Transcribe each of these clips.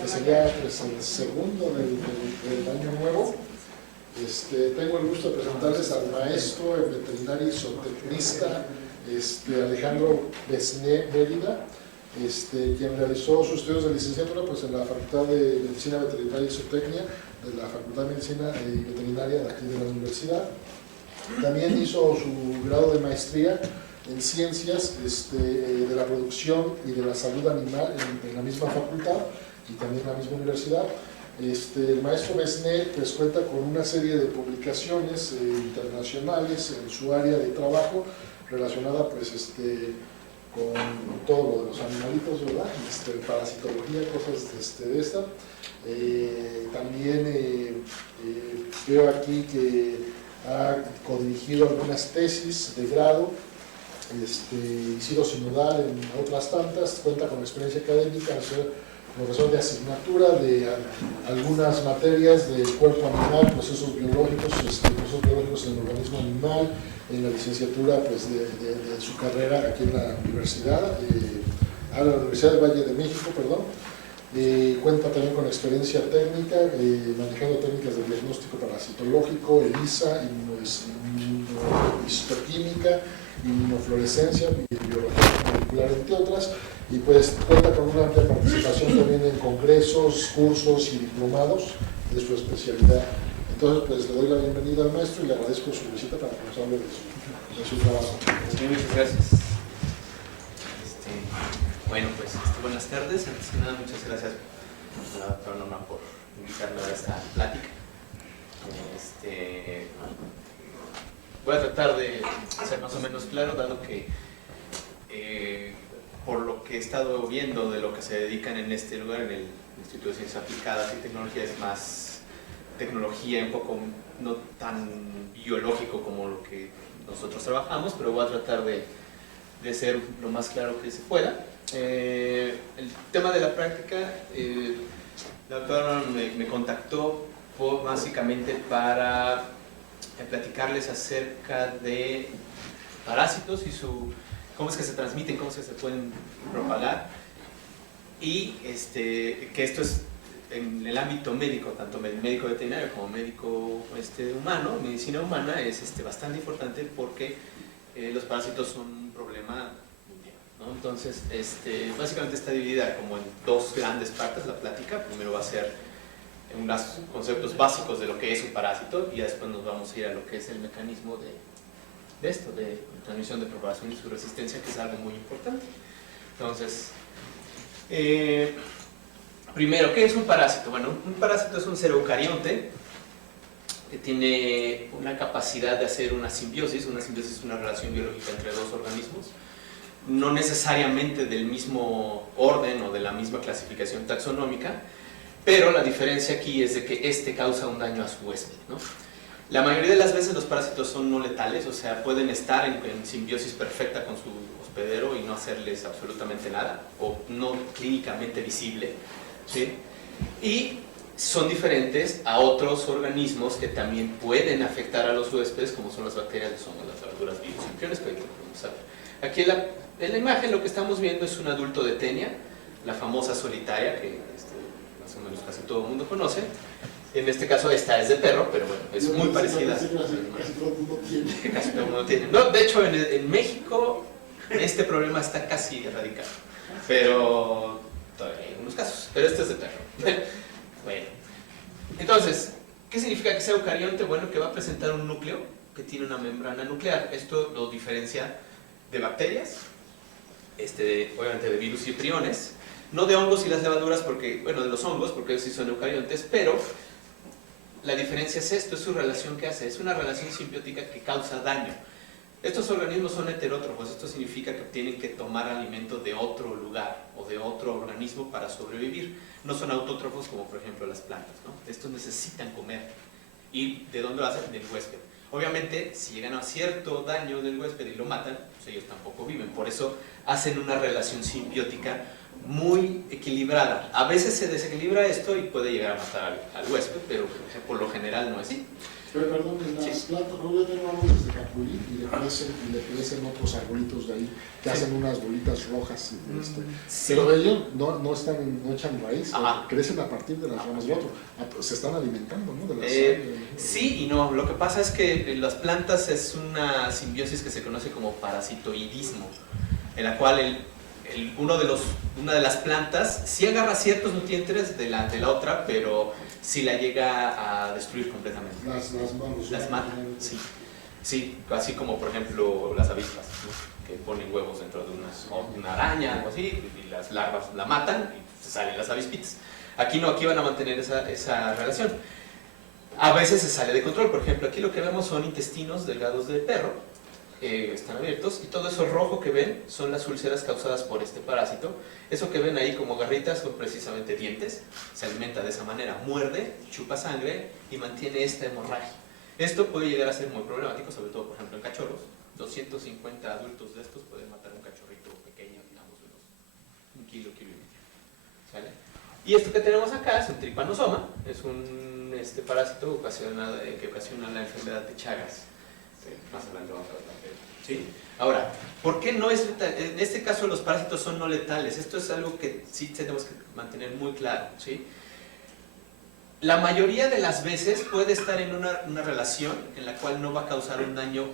que sería pues, el segundo del año nuevo. Tengo el gusto de presentarles al maestro en veterinaria y zootecnista Alejandro Besné Mérida, quien realizó sus estudios de licenciatura pues, en la Facultad de Medicina Veterinaria y Zootecnia de la Facultad de Medicina y Veterinaria de aquí de la universidad. También hizo su grado de maestría en ciencias de la producción y de la salud animal en la misma facultad y también en la misma universidad. El maestro Besné pues, cuenta con una serie de publicaciones internacionales en su área de trabajo relacionada pues, con todo lo de los animalitos, ¿verdad? Parasitología, cosas de esta. También veo aquí que ha codirigido algunas tesis de grado, y sido sinodal en otras tantas, cuenta con experiencia académica, profesor de asignatura de algunas materias del cuerpo animal, procesos biológicos en el organismo animal, en la licenciatura pues, de su carrera aquí en la universidad, la Universidad del Valle de México, perdón. Cuenta también con experiencia técnica, manejando técnicas de diagnóstico parasitológico, ELISA, inmunohistoquímica, inmunofluorescencia y biología molecular, entre otras, y pues cuenta con una amplia participación también en congresos, cursos y diplomados de su especialidad. Entonces, pues le doy la bienvenida al maestro y le agradezco su visita para que nos hable de su trabajo. Muchas gracias. Bueno, pues buenas tardes. Antes que nada, muchas gracias a la doctora Norma por invitarme a esta plática. Voy a tratar de ser más o menos claro, dado que por lo que he estado viendo de lo que se dedican en este lugar, en el Instituto de Ciencias Aplicadas y Tecnología, es más tecnología, un poco no tan biológico como lo que nosotros trabajamos, pero voy a tratar de ser lo más claro que se pueda. El tema de la práctica, la doctora me contactó básicamente para platicarles acerca de parásitos y cómo es que se transmiten, cómo es que se pueden propagar, y que esto es en el ámbito médico, tanto médico veterinario como médico humano, medicina humana, es bastante importante porque los parásitos son un problema mundial, ¿no? Entonces, básicamente está dividida como en dos grandes partes la plática. Primero va a ser unos conceptos básicos de lo que es un parásito y después nos vamos a ir a lo que es el mecanismo de esto, de transmisión, de propagación y su resistencia, que es algo muy importante. Entonces, primero, ¿qué es un parásito? Bueno, un parásito es un ser eucarionte que tiene una capacidad de hacer una simbiosis. Una simbiosis es una relación biológica entre dos organismos, no necesariamente del mismo orden o de la misma clasificación taxonómica, pero la diferencia aquí es de que causa un daño a su huésped, ¿no? La mayoría de las veces los parásitos son no letales, o sea, pueden estar en simbiosis perfecta con su hospedero y no hacerles absolutamente nada, o no clínicamente visible, ¿sí? Y son diferentes a otros organismos que también pueden afectar a los huéspedes, como son las bacterias, los hongos, las levaduras, virus, infecciones, que ahorita podemos saber. Aquí en la imagen lo que estamos viendo es un adulto de tenia, la famosa solitaria, que más o menos casi todo el mundo conoce. En este caso esta es de perro, pero bueno, es muy parecida. Casi todo el mundo tiene. Casi todo el mundo tiene. No, de hecho, en México este problema está casi erradicado, pero todavía hay algunos casos, pero este es de perro. Bueno, entonces, ¿qué significa que sea eucarionte? Bueno, que va a presentar un núcleo que tiene una membrana nuclear. Esto lo diferencia de bacterias, obviamente de virus y priones, no de hongos y las levaduras, porque, bueno, de los hongos, porque ellos sí son eucariontes, pero la diferencia es esto, es su relación que hace, es una relación simbiótica que causa daño. Estos organismos son heterótrofos, esto significa que tienen que tomar alimento de otro lugar o de otro organismo para sobrevivir. No son autótrofos como por ejemplo las plantas, ¿no? Estos necesitan comer. ¿Y de dónde lo hacen? Del huésped. Obviamente, si llegan a cierto daño del huésped y lo matan, pues ellos tampoco viven. Por eso hacen una relación simbiótica muy equilibrada. A veces se desequilibra esto y puede llegar a matar al huésped, pero por lo general no es así. Pero perdón, en las plantas, yo tengo árboles de capulín y le crecen otros arbolitos de ahí que hacen unas bolitas rojas. Pero ellos no echan raíz, crecen a partir de las ramas del otro. Se están alimentando, ¿no? De las sí y no. Lo que pasa es que las plantas es una simbiosis que se conoce como parasitoidismo, en la cual una de las plantas sí agarra ciertos nutrientes de la otra, pero sí la llega a destruir completamente. Las mata, sí. Sí, así como por ejemplo las avispas, ¿no? Que ponen huevos dentro de una araña, algo así, y las larvas la matan y salen las avispitas. Aquí no, aquí van a mantener esa relación. A veces se sale de control, por ejemplo, aquí lo que vemos son intestinos delgados del perro, están abiertos, y todo eso rojo que ven son las úlceras causadas por este parásito. Eso que ven ahí como garritas son precisamente dientes. Se alimenta de esa manera, muerde, chupa sangre y mantiene esta hemorragia. Esto puede llegar a ser muy problemático, sobre todo por ejemplo en cachorros. 250 adultos de estos pueden matar a un cachorrito pequeño, digamos de unos 1 kilo, kilo y medio. ¿Sale? Y esto que tenemos acá es un trypanosoma, es un parásito que ocasiona la enfermedad de Chagas. Más adelante vamos a ver también. ¿Sí? Ahora, ¿por qué no es letal? En este caso los parásitos son no letales. Esto es algo que sí tenemos que mantener muy claro. ¿Sí? La mayoría de las veces puede estar en una relación en la cual no va a causar un daño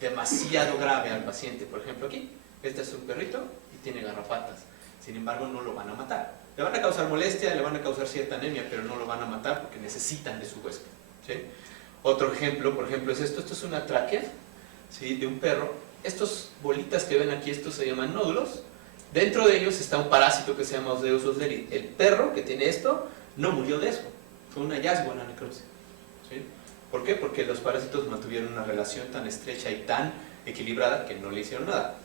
demasiado grave al paciente. Por ejemplo aquí, este es un perrito y tiene garrapatas. Sin embargo, no lo van a matar. Le van a causar molestia, le van a causar cierta anemia, pero no lo van a matar porque necesitan de su huésped. ¿Sí? Otro ejemplo, por ejemplo, es esto. Esto es una tráquea, ¿sí? De un perro. Estas bolitas que ven aquí, estos se llaman nódulos. Dentro de ellos está un parásito que se llama Osdeus osderi. El perro que tiene esto no murió de eso. Fue un hallazgo en la necropsia. ¿Sí? ¿Por qué? Porque los parásitos mantuvieron una relación tan estrecha y tan equilibrada que no le hicieron nada.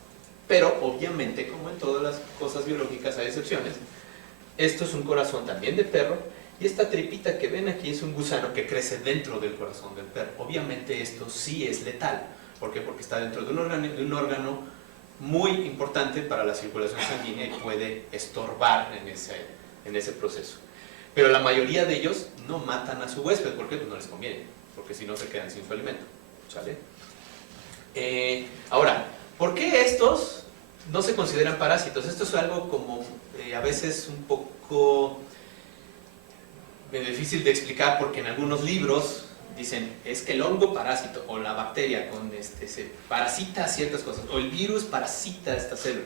Pero obviamente, como en todas las cosas biológicas hay excepciones, esto es un corazón también de perro, y esta tripita que ven aquí es un gusano que crece dentro del corazón del perro. Obviamente esto sí es letal. ¿Por qué? Porque está dentro de un órgano muy importante para la circulación sanguínea y puede estorbar en ese proceso. Pero la mayoría de ellos no matan a su huésped, ¿por qué? Pues no les conviene, porque si no se quedan sin su alimento. ¿Sale? Ahora, ¿por qué estos no se consideran parásitos? Esto es algo como a veces un poco difícil de explicar, porque en algunos libros dicen, es que el hongo parásito o la bacteria se parasita ciertas cosas, o el virus parasita esta célula.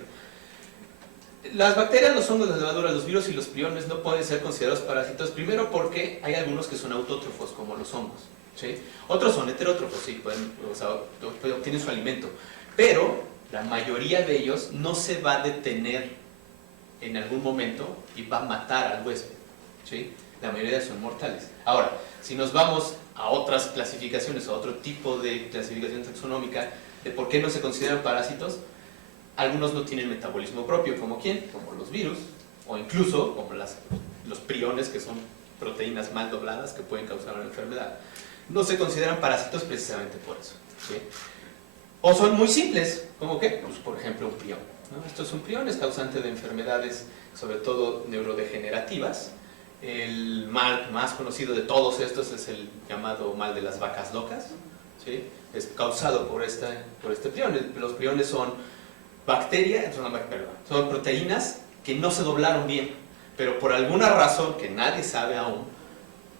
Las bacterias, los hongos, las levaduras, los virus y los priones no pueden ser considerados parásitos, primero porque hay algunos que son autótrofos, como los hongos, ¿sí? Otros son heterótrofos, sí, obtienen su alimento, pero la mayoría de ellos no se va a detener en algún momento y va a matar al huésped, ¿sí? La mayoría son mortales. Ahora, si nos vamos a otras clasificaciones, a otro tipo de clasificación taxonómica de por qué no se consideran parásitos, algunos no tienen metabolismo propio, ¿como quién? Como los virus, o incluso como los priones, que son proteínas mal dobladas que pueden causar una enfermedad. No se consideran parásitos precisamente por eso, ¿sí? O son muy simples, ¿como qué? Pues por ejemplo un prión, ¿no? Esto es un prión, es causante de enfermedades, sobre todo neurodegenerativas. El mal más conocido de todos estos es el llamado mal de las vacas locas, ¿sí? Es causado por este prión. Los priones son son proteínas que no se doblaron bien, pero por alguna razón que nadie sabe aún,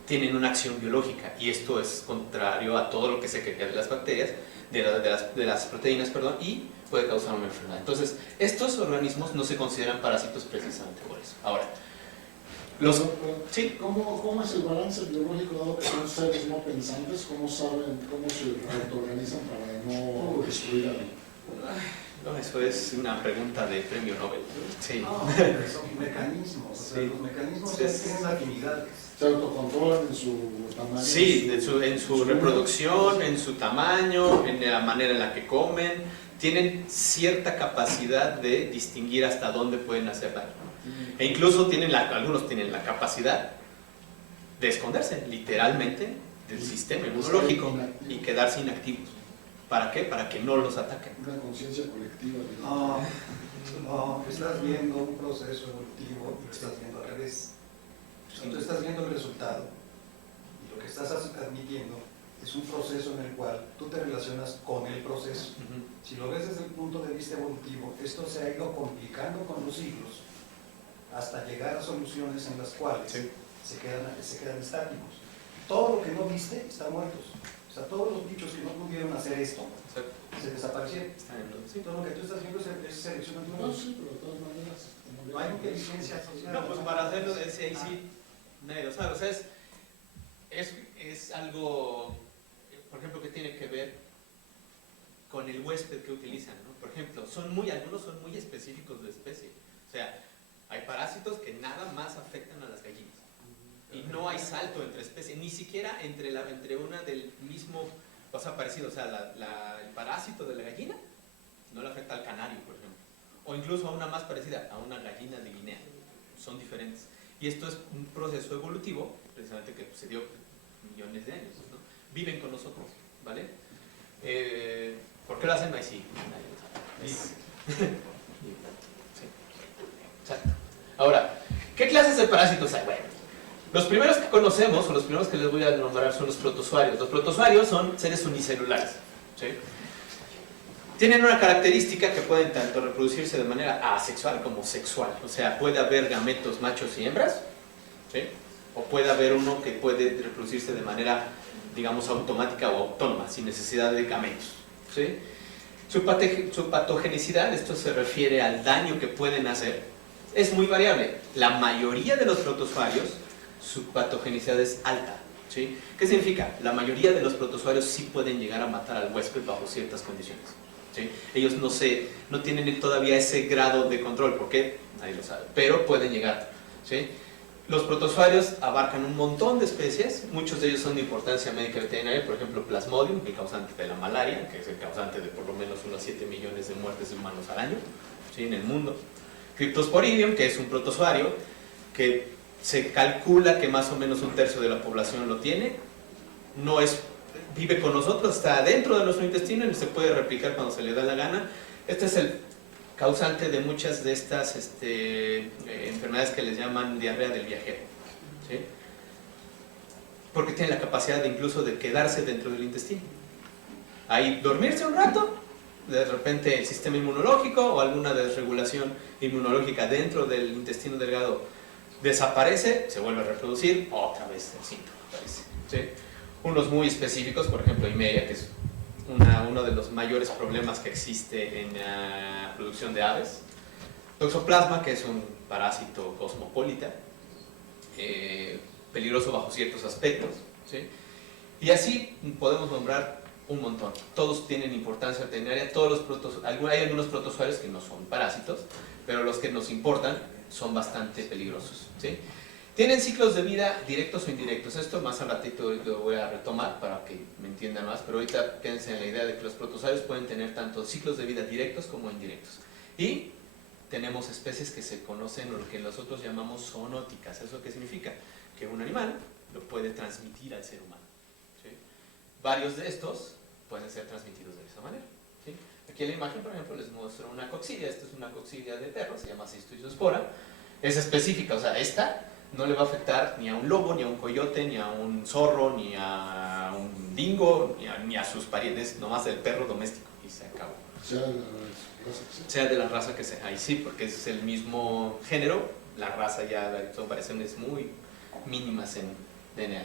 tienen una acción biológica, y esto es contrario a todo lo que se cree de las bacterias, de las proteínas, perdón, y puede causar una enfermedad. Entonces, estos organismos no se consideran parásitos precisamente por eso. Ahora, ¿sí? ¿Cómo es el balance biológico dado que son seres no pensantes? ¿Cómo saben, cómo se autoorganizan para no destruir algo? No, eso es una pregunta de premio Nobel. Sí. No, son mecanismos. O sea, los mecanismos tienen afinidades. ¿Se autocontrolan en su tamaño? Sí, en su reproducción, en su tamaño, en la manera en la que comen. Tienen cierta capacidad de distinguir hasta dónde pueden hacer daño. E incluso algunos tienen la capacidad de esconderse, literalmente, del sistema inmunológico y quedarse inactivos. ¿Para qué? Para que no los ataquen. Una conciencia colectiva. No, estás viendo un proceso evolutivo y lo estás viendo al revés. Tú estás viendo el resultado y lo que estás admitiendo es un proceso en el cual tú te relacionas con el proceso. Si lo ves desde el punto de vista evolutivo, esto se ha ido complicando con los siglos hasta llegar a soluciones en las cuales se quedan estáticos. Todo lo que no viste está muerto. O sea, todos los bichos que no pudieron hacer esto se desaparecieron. Todo lo que tú estás haciendo es seleccionar No, sí, pero de todas maneras. no hay inteligencia social. No, pues para hacerlo, ahí sí, nadie lo sabe. O sea, es algo, por ejemplo, que tiene que ver con el huésped que utilizan, ¿no? Por ejemplo, algunos son muy específicos de especie. O sea, hay parásitos que nada más afectan a las gallinas. Y no hay salto entre especies, ni siquiera entre una del mismo, o sea, parecido. O sea, el parásito de la gallina no le afecta al canario, por ejemplo. O incluso a una más parecida, a una gallina de Guinea. Son diferentes. Y esto es un proceso evolutivo, precisamente que se dio millones de años, ¿no? Viven con nosotros, ¿vale? ¿Por qué lo hacen? Ahí sí, nadie lo sabe. Sí. Exacto. Ahora, ¿qué clases de parásitos hay? Bueno, los primeros que conocemos, o los primeros que les voy a nombrar, son los protozoarios. Los protozoarios son seres unicelulares, ¿sí? Tienen una característica que pueden tanto reproducirse de manera asexual como sexual. O sea, puede haber gametos machos y hembras, ¿sí? O puede haber uno que puede reproducirse de manera, digamos, automática o autónoma, sin necesidad de gametos, ¿sí? Su patogenicidad, esto se refiere al daño que pueden hacer, es muy variable. La mayoría de los protozoarios, su patogenicidad es alta, ¿sí? ¿Qué significa? La mayoría de los protozoarios sí pueden llegar a matar al huésped bajo ciertas condiciones, ¿sí? Ellos no tienen todavía ese grado de control, ¿por qué? Nadie lo sabe, pero pueden llegar, ¿sí? Los protozoarios abarcan un montón de especies, muchos de ellos son de importancia médica y veterinaria, por ejemplo Plasmodium, el causante de la malaria, que es el causante de por lo menos unos 7 millones de muertes de humanos al año, ¿sí? En el mundo. Cryptosporidium, que es un protozoario que se calcula que más o menos 1/3 de la población lo tiene, vive con nosotros, está dentro de nuestro intestino y se puede replicar cuando se le da la gana. Este es el causante de muchas de estas enfermedades que les llaman diarrea del viajero, ¿sí? Porque tiene la capacidad incluso de quedarse dentro del intestino. Ahí dormirse un rato, de repente el sistema inmunológico o alguna desregulación inmunológica dentro del intestino delgado desaparece, se vuelve a reproducir, otra vez el síntoma aparece, ¿sí? Unos muy específicos, por ejemplo Imeria, que es uno de los mayores problemas que existe en la producción de aves. Toxoplasma, que es un parásito cosmopolita, peligroso bajo ciertos aspectos, ¿sí? Y así podemos nombrar un montón. Todos tienen importancia veterinaria, hay algunos protozoarios que no son parásitos, pero los que nos importan son bastante peligrosos, ¿sí? Tienen ciclos de vida directos o indirectos. Esto más al ratito lo voy a retomar para que me entiendan más, pero ahorita quédense en la idea de que los protozoarios pueden tener tanto ciclos de vida directos como indirectos. Y tenemos especies que se conocen, o lo que nosotros llamamos zoonóticas. ¿Eso qué significa? Que un animal lo puede transmitir al ser humano, ¿sí? Varios de estos pueden ser transmitidos de esa manera, ¿sí? Aquí en la imagen, por ejemplo, les muestro una coccidia. Esta es una coccidia de perro, se llama Cystoisospora. Es específica, o sea, esta no le va a afectar ni a un lobo, ni a un coyote, ni a un zorro, ni a un dingo, ni a sus parientes, nomás el perro doméstico, y se acabó. Sea de la raza que sea. Ahí sí, porque es el mismo género, la raza ya son variaciones muy mínimas en DNA.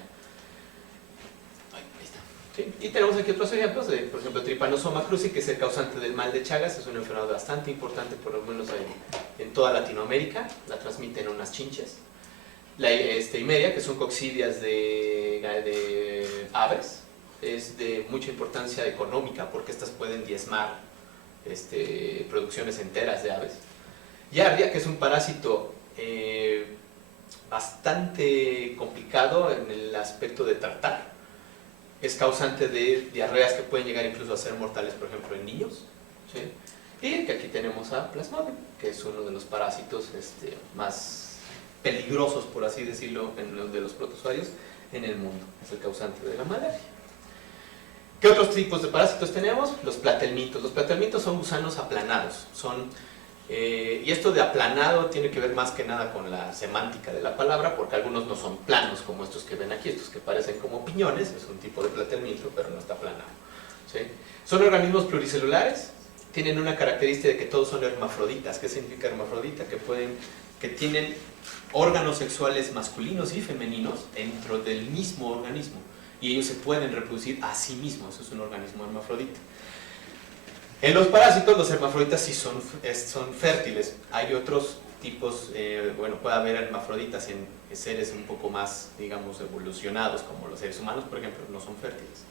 Ahí está. ¿Sí? Y tenemos aquí otros ejemplos, por ejemplo, Trypanosoma cruzi, que es el causante del mal de Chagas. Es una enfermedad bastante importante, por lo menos en toda Latinoamérica. La transmiten unas chinches. La Imeria, que son coccidias de aves, es de mucha importancia económica porque estas pueden diezmar producciones enteras de aves. Giardia, que es un parásito bastante complicado en el aspecto de tratar, es causante de diarreas que pueden llegar incluso a ser mortales, por ejemplo, en niños, ¿sí? Y que aquí tenemos a Plasmodium, que es uno de los parásitos más peligrosos, por así decirlo, de los protozoarios en el mundo. Es el causante de la malaria. ¿Qué otros tipos de parásitos tenemos? Los platelmitos. Los platelmitos son gusanos aplanados. Son Y esto de aplanado tiene que ver más que nada con la semántica de la palabra, porque algunos no son planos como estos que ven aquí, estos que parecen como piñones, es un tipo de planteamiento, pero no está aplanado. ¿Sí? Son organismos pluricelulares, tienen una característica de que todos son hermafroditas. ¿Qué significa hermafrodita? Que tienen órganos sexuales masculinos y femeninos dentro del mismo organismo, y ellos se pueden reproducir a sí mismos. Eso es un organismo hermafrodita. En los parásitos, los hermafroditas sí son fértiles. Hay otros tipos, bueno, puede haber hermafroditas en seres un poco más, digamos, evolucionados, como los seres humanos, por ejemplo, no son fértiles.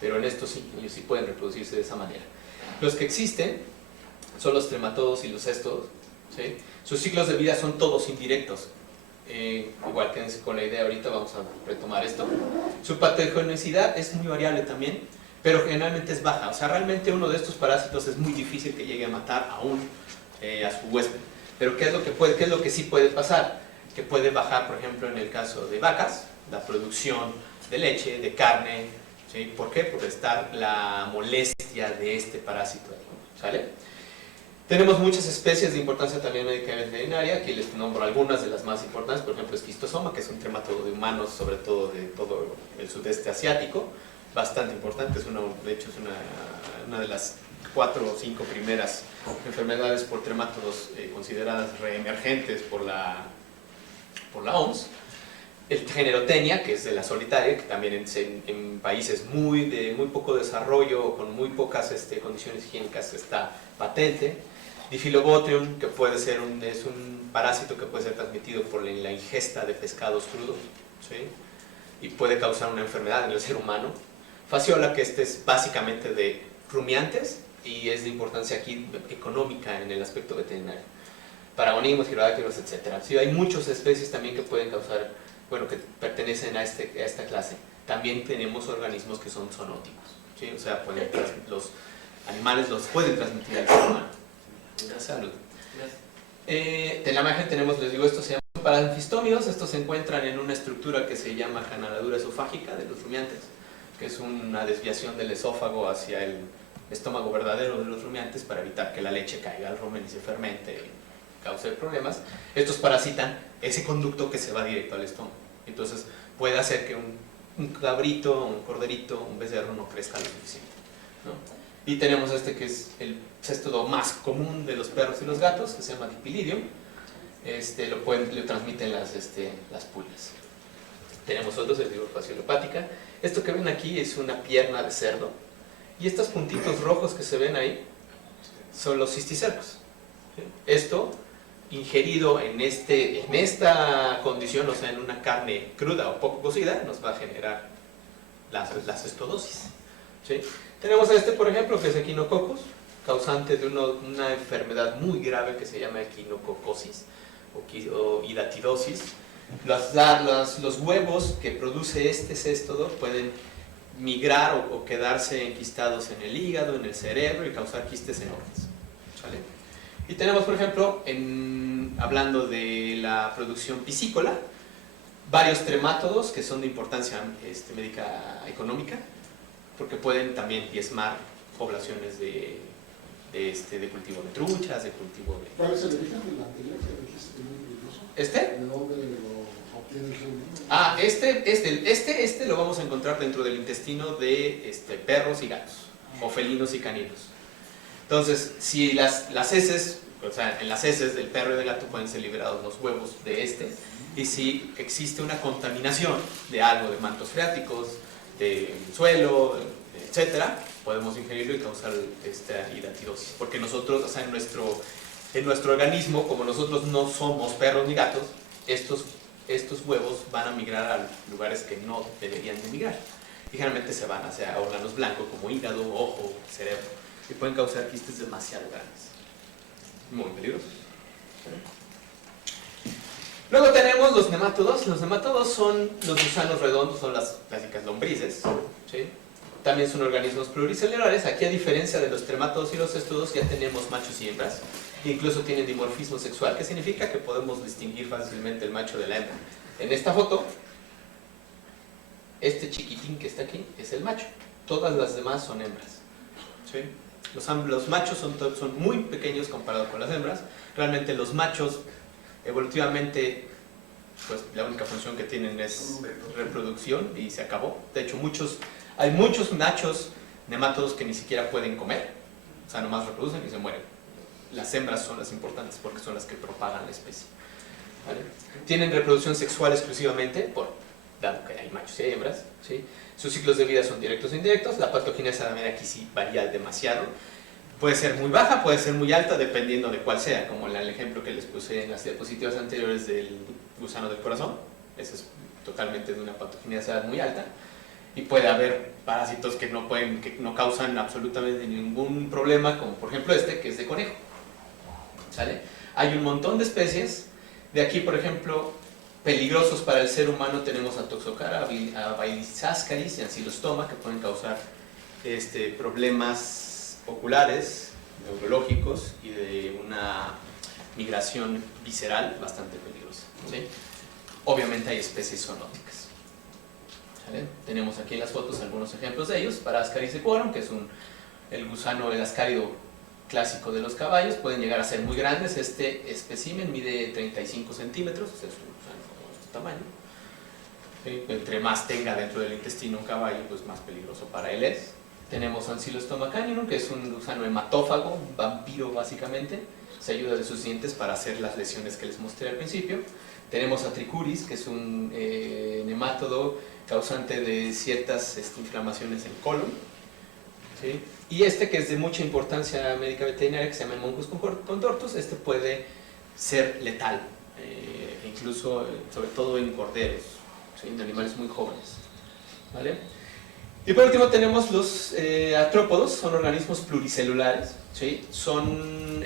Pero en estos sí, ellos sí pueden reproducirse de esa manera. Los que existen son los trematodos y los cestodos, ¿sí? Sus ciclos de vida son todos indirectos. Igual quédense con la idea, ahorita vamos a retomar esto. Su patogenicidad es muy variable también, pero generalmente es baja. O sea, realmente uno de estos parásitos es muy difícil que llegue a matar aún a su huésped. Pero ¿qué es lo que sí puede pasar? Que puede bajar, por ejemplo, en el caso de vacas, la producción de leche, de carne, ¿sí? ¿Por qué? Por estar la molestia de este parásito ahí, ¿sale? Tenemos muchas especies de importancia también médica y veterinaria. Aquí les nombro algunas de las más importantes. Por ejemplo, esquistosoma, que es un trematodo de humanos, sobre todo de todo el sudeste asiático, bastante importante. De hecho, es una de las 4 o 5 primeras enfermedades por tremátodos consideradas reemergentes por la OMS. El género Tenia, que es de la solitaria, que también en países de muy poco desarrollo, con muy pocas condiciones higiénicas, está patente. Diphyllobotrium, que es un parásito que puede ser transmitido por la ingesta de pescados crudos, ¿sí? Y puede causar una enfermedad en el ser humano. Fasciola, que es básicamente de rumiantes y es de importancia aquí económica en el aspecto veterinario. Paragonismos, girodactylos, etc. Sí, hay muchas especies también que pueden causar, bueno, que pertenecen a esta clase. También tenemos organismos que son zoonóticos, ¿sí? O sea, los animales los pueden transmitir al ser humano. Salud. De la imagen tenemos, les digo, estos se llaman paranfistómidos. Estos se encuentran en una estructura que se llama canaladura esofágica de los rumiantes, que es una desviación del esófago hacia el estómago verdadero de los rumiantes para evitar que la leche caiga al rumen y se fermente y cause problemas. Estos parasitan ese conducto que se va directo al estómago. Entonces puede hacer que un cabrito, un corderito, un becerro no crezca lo suficiente, ¿no? Y tenemos que es el cestodo más común de los perros y los gatos, que se llama Dipylidium. Lo transmiten las pulgas. Tenemos otros, el digo fasciolopática. Esto que ven aquí es una pierna de cerdo. Y estos puntitos rojos que se ven ahí son los cisticercos. Esto, ingerido en esta condición, o sea, en una carne cruda o poco cocida, nos va a generar la cestodosis, ¿sí? Tenemos por ejemplo, que es Echinococcus, causante de una enfermedad muy grave que se llama equinococosis o hidatidosis. Los huevos que produce este céstodo pueden migrar o quedarse enquistados en el hígado, en el cerebro y causar quistes enormes, ¿vale? Y tenemos, por ejemplo, hablando de la producción piscícola, varios tremátodos que son de importancia médica económica, porque pueden también diezmar poblaciones de cultivo de truchas, de cultivo de... ¿Cuál es el origen del anterior que dijiste muy peligroso? ¿De dónde lo obtiene el género? Ah, lo vamos a encontrar dentro del intestino de perros y gatos, o felinos y caninos. Entonces, si las heces, o sea, en las heces del perro y del gato pueden ser liberados los huevos de y si existe una contaminación de algo, de mantos freáticos, de suelo, etcétera, podemos ingerirlo y causar esta hidatidosis. Porque nosotros, o sea, en nuestro organismo, como nosotros no somos perros ni gatos, estos huevos van a migrar a lugares que no deberían de migrar. Y generalmente se van hacia órganos blancos como hígado, ojo, cerebro, y pueden causar quistes demasiado grandes. Muy peligrosos. Luego tenemos los nemátodos. Los nemátodos son los gusanos redondos, son las clásicas lombrices, ¿sí? También son organismos pluricelulares. Aquí, a diferencia de los tremátodos y los cestodos, ya tenemos machos y hembras. Incluso tienen dimorfismo sexual, que significa que podemos distinguir fácilmente el macho de la hembra. En esta foto, este chiquitín que está aquí es el macho. Todas las demás son hembras, ¿sí? Los machos son muy pequeños comparados con las hembras. Realmente los machos, evolutivamente, pues la única función que tienen es reproducción y se acabó. De hecho, hay muchos machos nemátodos que ni siquiera pueden comer, o sea, nomás reproducen y se mueren. Las hembras son las importantes porque son las que propagan la especie. ¿Vale? Tienen reproducción sexual exclusivamente, dado que hay machos y hay hembras, ¿sí? Sus ciclos de vida son directos e indirectos. La patogenesia también aquí sí varía demasiado. Puede ser muy baja, puede ser muy alta, dependiendo de cuál sea, como el ejemplo que les puse en las diapositivas anteriores del gusano del corazón. Ese es totalmente de una patogenesia muy alta. Y puede haber parásitos que no causan absolutamente ningún problema, como por ejemplo este, que es de conejo. ¿Sale? Hay un montón de especies. De aquí, por ejemplo, peligrosos para el ser humano tenemos a Toxocara, a Bailis ascaris y Ancylostoma, que pueden causar problemas oculares, neurológicos y de una migración visceral bastante peligrosa. ¿Sí? Obviamente hay especies zoonóticas. ¿Vale? Tenemos aquí en las fotos algunos ejemplos de ellos. Para Ascaris equorum, que es el gusano, el ascárido clásico de los caballos, pueden llegar a ser muy grandes. Este espécimen mide 35 centímetros, o sea, es un gusano de este tamaño. ¿Sí? Entre más tenga dentro del intestino un caballo, pues más peligroso para él es. Tenemos Ancylostoma caninum, que es un gusano hematófago, un vampiro básicamente. Se ayuda de sus dientes para hacer las lesiones que les mostré al principio. Tenemos a Trichuris, que es un nemátodo causante de ciertas inflamaciones en el colon. ¿Sí? Y que es de mucha importancia médica veterinaria, que se llama Mongus contortus, puede ser letal, incluso, sobre todo en corderos, ¿sí? En animales muy jóvenes. ¿Vale? Y por último tenemos los artrópodos, son organismos pluricelulares, ¿sí? Son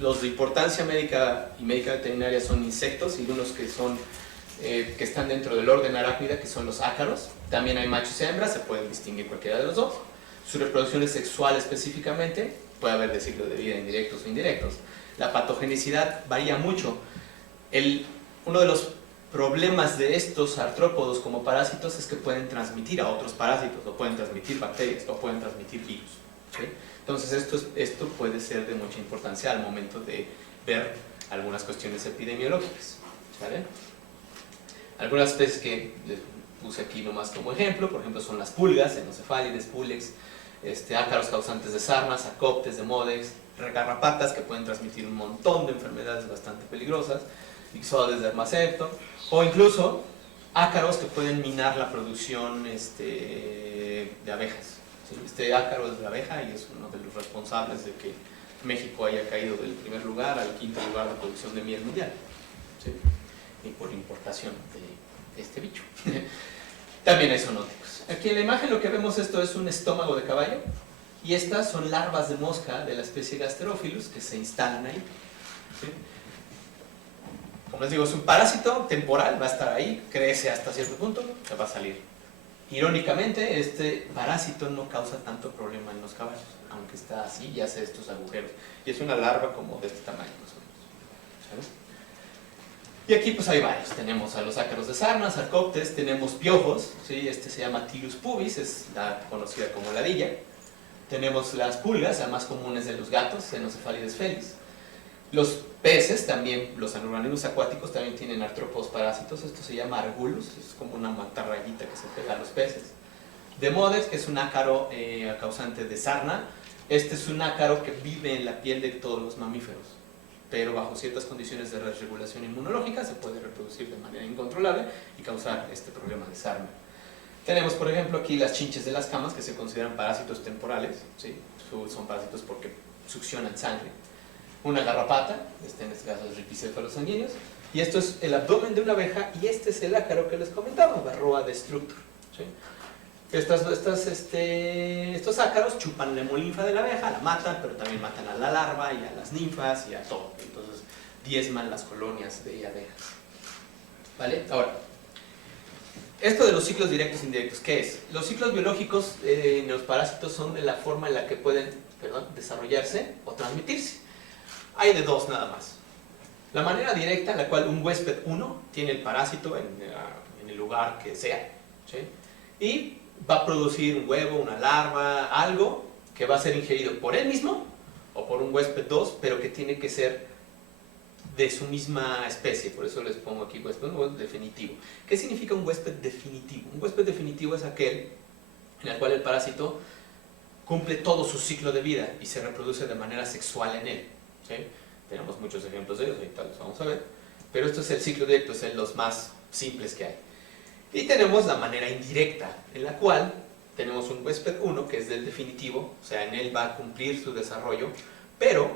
los de importancia médica y médica veterinaria son insectos, y unos que están dentro del orden arácnida, que son los ácaros. También hay machos y hembras, se pueden distinguir cualquiera de los dos. Su reproducción es sexual específicamente, puede haber de ciclos de vida indirectos o indirectos. La patogenicidad varía mucho. Uno de los problemas de estos artrópodos como parásitos es que pueden transmitir a otros parásitos, o pueden transmitir bacterias, o pueden transmitir virus. ¿Sí? Entonces esto puede ser de mucha importancia al momento de ver algunas cuestiones epidemiológicas. ¿Vale? Algunas especies que les puse aquí nomás como ejemplo, por ejemplo, son las pulgas, Enocefalides, Pulex, ácaros causantes de sarnas, acoptes, de modex, garrapatas que pueden transmitir un montón de enfermedades bastante peligrosas, Ixodes de Hermacepto, o incluso ácaros que pueden minar la producción de abejas. ¿Sí? Este ácaro es de abeja y es uno de los responsables de que México haya caído del primer lugar al quinto lugar de producción de miel mundial. ¿Sí? Y por importación de este bicho. También hay zoonóticos. Aquí en la imagen lo que vemos es un estómago de caballo, y estas son larvas de mosca de la especie Gasterophilus que se instalan ahí. ¿Sí? Como les digo, es un parásito temporal, va a estar ahí, crece hasta cierto punto, se va a salir. Irónicamente, este parásito no causa tanto problema en los caballos, aunque está así y hace estos agujeros. Y es una larva como de este tamaño más o menos. ¿Sabes? Y aquí pues hay varios, tenemos a los ácaros de sarnas, arcoptes, tenemos piojos, ¿sí? Se llama Tilus pubis, es la conocida como ladilla. Tenemos las pulgas, las más comunes de los gatos, Enocefalides felis. Los peces también, los organismos acuáticos también tienen artrópodos parásitos, esto se llama Argulus, es como una mantarrayita que se pega a los peces. Demodex, que es un ácaro causante de sarna, es un ácaro que vive en la piel de todos los mamíferos, pero bajo ciertas condiciones de desregulación inmunológica se puede reproducir de manera incontrolable y causar este problema de sarna. Tenemos, por ejemplo, aquí las chinches de las camas, que se consideran parásitos temporales, ¿sí? Son parásitos porque succionan sangre. Una garrapata, en este caso es Rhipicéfalos sanguíneos, y esto es el abdomen de una abeja, y este es el ácaro que les comentaba, Varroa destructor. ¿Sí? Estos ácaros chupan la hemolinfa de la abeja, la matan, pero también matan a la larva y a las ninfas y a todo. Entonces diezman las colonias de abejas. ¿Vale? Ahora, esto de los ciclos directos e indirectos, ¿qué es? Los ciclos biológicos en los parásitos son de la forma en la que pueden desarrollarse o transmitirse. Hay de dos nada más. La manera directa en la cual un huésped 1 tiene el parásito en el lugar que sea, ¿sí? Y va a producir un huevo, una larva, algo que va a ser ingerido por él mismo o por un huésped 2, pero que tiene que ser de su misma especie. Por eso les pongo aquí huésped definitivo. ¿Qué significa un huésped definitivo? Un huésped definitivo es aquel en el cual el parásito cumple todo su ciclo de vida y se reproduce de manera sexual en él, ¿sí? Tenemos muchos ejemplos de ellos, ahorita los vamos a ver, pero esto es el ciclo directo, es de los más simples que hay. Y tenemos la manera indirecta, en la cual tenemos un huésped 1, que es del definitivo, o sea, en él va a cumplir su desarrollo, pero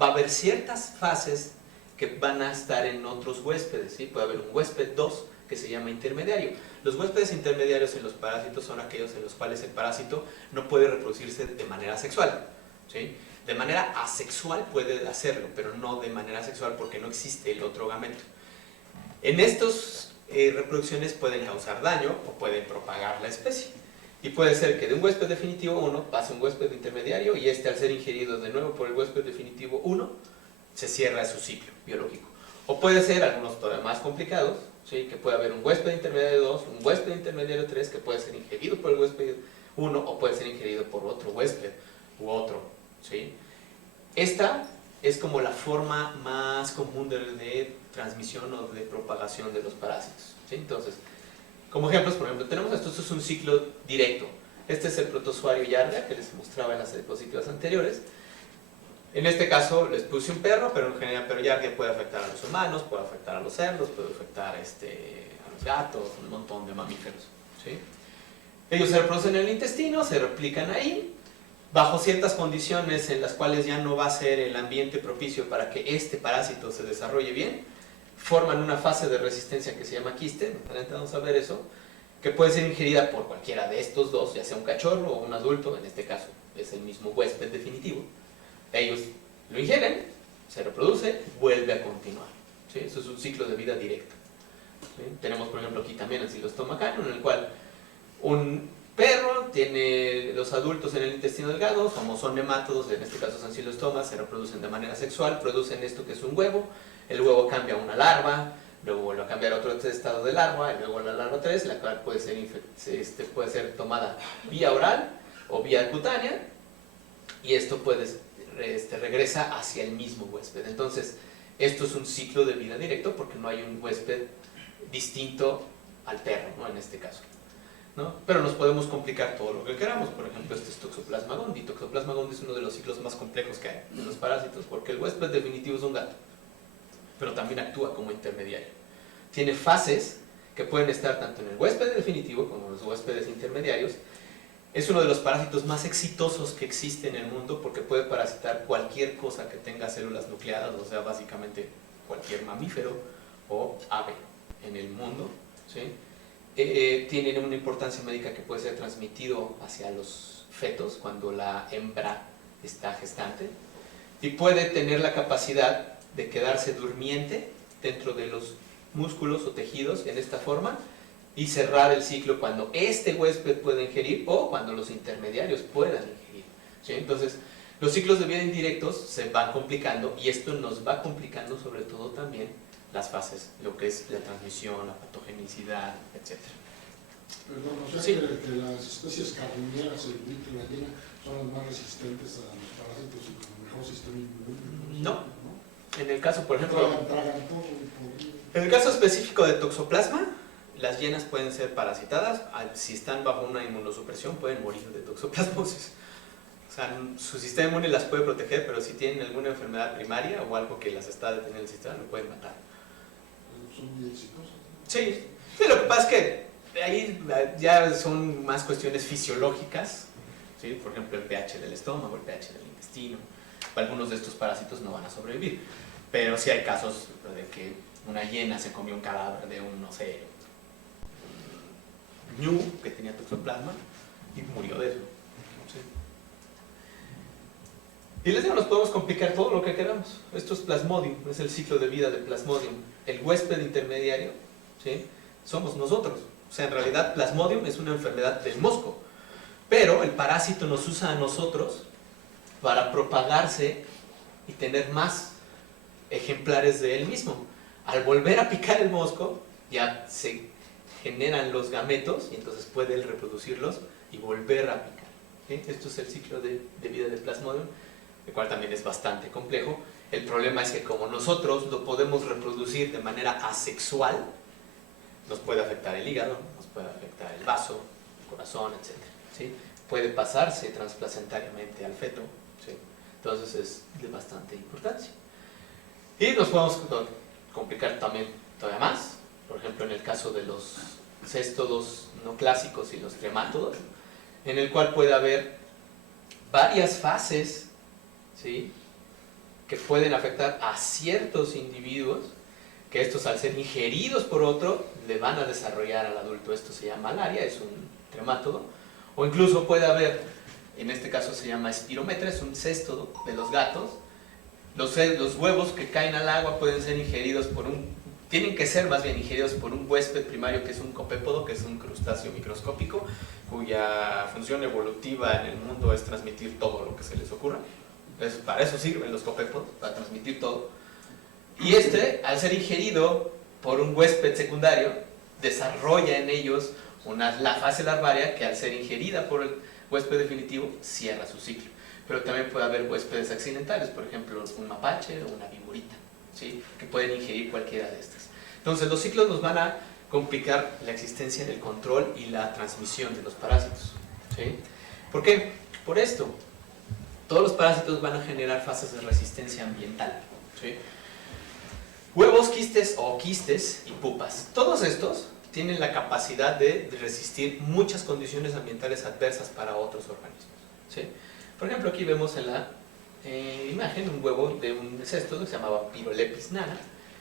va a haber ciertas fases que van a estar en otros huéspedes, ¿sí? Puede haber un huésped 2 que se llama intermediario. Los huéspedes intermediarios en los parásitos son aquellos en los cuales el parásito no puede reproducirse de manera sexual, ¿sí? De manera asexual puede hacerlo, pero no de manera sexual porque no existe el otro gameto. En estas reproducciones pueden causar daño o pueden propagar la especie. Y puede ser que de un huésped definitivo 1 pase un huésped intermediario y este, al ser ingerido de nuevo por el huésped definitivo 1, se cierra su ciclo biológico. O puede ser, algunos todavía más complicados, ¿sí? Que puede haber un huésped intermediario 2, un huésped intermediario 3 que puede ser ingerido por el huésped 1 o puede ser ingerido por otro huésped u otro, ¿sí? Esta es como la forma más común de transmisión o de propagación de los parásitos, ¿sí? Entonces, como ejemplos, por ejemplo, tenemos esto es un ciclo directo. Este es el protozoario Yardia que les mostraba en las diapositivas anteriores. En este caso les puse un perro, pero en general pero Yardia puede afectar a los humanos, puede afectar a los cerdos, puede afectar a los gatos, un montón de mamíferos, ¿sí? Ellos se reproducen en el intestino, se replican ahí, bajo ciertas condiciones en las cuales ya no va a ser el ambiente propicio para que este parásito se desarrolle bien, forman una fase de resistencia que se llama quiste, vamos a ver eso, que puede ser ingerida por cualquiera de estos dos, ya sea un cachorro o un adulto, en este caso es el mismo huésped definitivo. Ellos lo ingieren, se reproduce, vuelve a continuar, ¿sí? Eso es un ciclo de vida directo, ¿sí? Tenemos por ejemplo aquí también el ciclo estomacano, en el cual un perro tiene los adultos en el intestino delgado, como son nemátodos, en este caso son cilostomas, se reproducen de manera sexual, producen esto que es un huevo, el huevo cambia a una larva, luego vuelve a cambiar a otro estado de larva, y luego la larva 3, la cual puede ser tomada vía oral o vía cutánea, y esto regresa hacia el mismo huésped. Entonces, esto es un ciclo de vida directo porque no hay un huésped distinto al perro, ¿no? En este caso, ¿no? Pero nos podemos complicar todo lo que queramos. Por ejemplo, este es Toxoplasma gondii. Toxoplasma gondii es uno de los ciclos más complejos que hay de los parásitos porque el huésped definitivo es un gato, pero también actúa como intermediario. Tiene fases que pueden estar tanto en el huésped definitivo como en los huéspedes intermediarios. Es uno de los parásitos más exitosos que existe en el mundo porque puede parasitar cualquier cosa que tenga células nucleadas, o sea, básicamente cualquier mamífero o ave en el mundo, ¿sí? Tienen una importancia médica que puede ser transmitido hacia los fetos cuando la hembra está gestante y puede tener la capacidad de quedarse durmiente dentro de los músculos o tejidos en esta forma y cerrar el ciclo cuando este huésped puede ingerir o cuando los intermediarios puedan ingerir, ¿sí? Entonces, los ciclos de vida indirectos se van complicando y esto nos va complicando sobre todo también las fases, lo que es la transmisión, la patogenicidad, etc. Perdón, o sea Sí. que las especies carroñeras, el buitre y la gallina, son las más resistentes a los parásitos y con mejor sistema inmunológico. No. En el caso, por ejemplo, Tragan todo en el caso específico de Toxoplasma, las hienas pueden ser parasitadas, si están bajo una inmunosupresión pueden morir de toxoplasmosis. O sea, su sistema inmune las puede proteger, pero si tienen alguna enfermedad primaria o algo que las está deteniendo el sistema, lo pueden matar. son muy exitosos. Sí, sí, lo que pasa es que ahí ya son más cuestiones fisiológicas, ¿sí? Por ejemplo, el pH del estómago, el pH del intestino. Algunos de estos parásitos no van a sobrevivir, pero sí hay casos de que una hiena se comió un cadáver de un, no sé, un ñu que tenía toxoplasma y murió de eso. ¿Sí? Y les digo, nos podemos complicar todo lo que queramos. Esto es Plasmodium, es el ciclo de vida de Plasmodium. El huésped intermediario, ¿sí? Somos nosotros. O sea, en realidad Plasmodium es una enfermedad del mosco, pero el parásito nos usa a nosotros para propagarse y tener más ejemplares de él mismo. Al volver a picar el mosco, ya se generan los gametos y entonces puede él reproducirlos y volver a picar. ¿sí? Esto es el ciclo de vida del Plasmodium, el cual también es bastante complejo. El problema es que como nosotros lo podemos reproducir de manera asexual, nos puede afectar el hígado, nos puede afectar el vaso, el corazón, etc. ¿sí? Puede pasarse transplacentariamente al feto, ¿sí? Entonces es de bastante importancia. Y nos podemos complicar también todavía más, por ejemplo en el caso de los céstodos no clásicos y los tremátodos, en el cual puede haber varias fases, ¿sí? que pueden afectar a ciertos individuos, que estos al ser ingeridos por otro, le van a desarrollar al adulto. Esto se llama malaria, es un tremátodo. O incluso puede haber, en este caso se llama espirometra, es un céstodo de los gatos. Los huevos que caen al agua pueden ser ingeridos por tienen que ser más bien ingeridos por un huésped primario que es un copépodo, que es un crustáceo microscópico, cuya función evolutiva en el mundo es transmitir todo lo que se les ocurra. Para eso sirven los copépodos, para transmitir todo. Y al ser ingerido por un huésped secundario, desarrolla en ellos la fase larvaria que al ser ingerida por el huésped definitivo, cierra su ciclo. Pero también puede haber huéspedes accidentales, por ejemplo, un mapache o una viborita, ¿sí? que pueden ingerir cualquiera de estas. Entonces los ciclos nos van a complicar la existencia del control y la transmisión de los parásitos. ¿Sí? ¿Por qué? Por esto. Todos los parásitos van a generar fases de resistencia ambiental. ¿Sí? Huevos, quistes o quistes y pupas. Todos estos tienen la capacidad de resistir muchas condiciones ambientales adversas para otros organismos. ¿Sí? Por ejemplo, aquí vemos en la imagen un huevo de un céstodo que se llamaba Pyrolepis nana.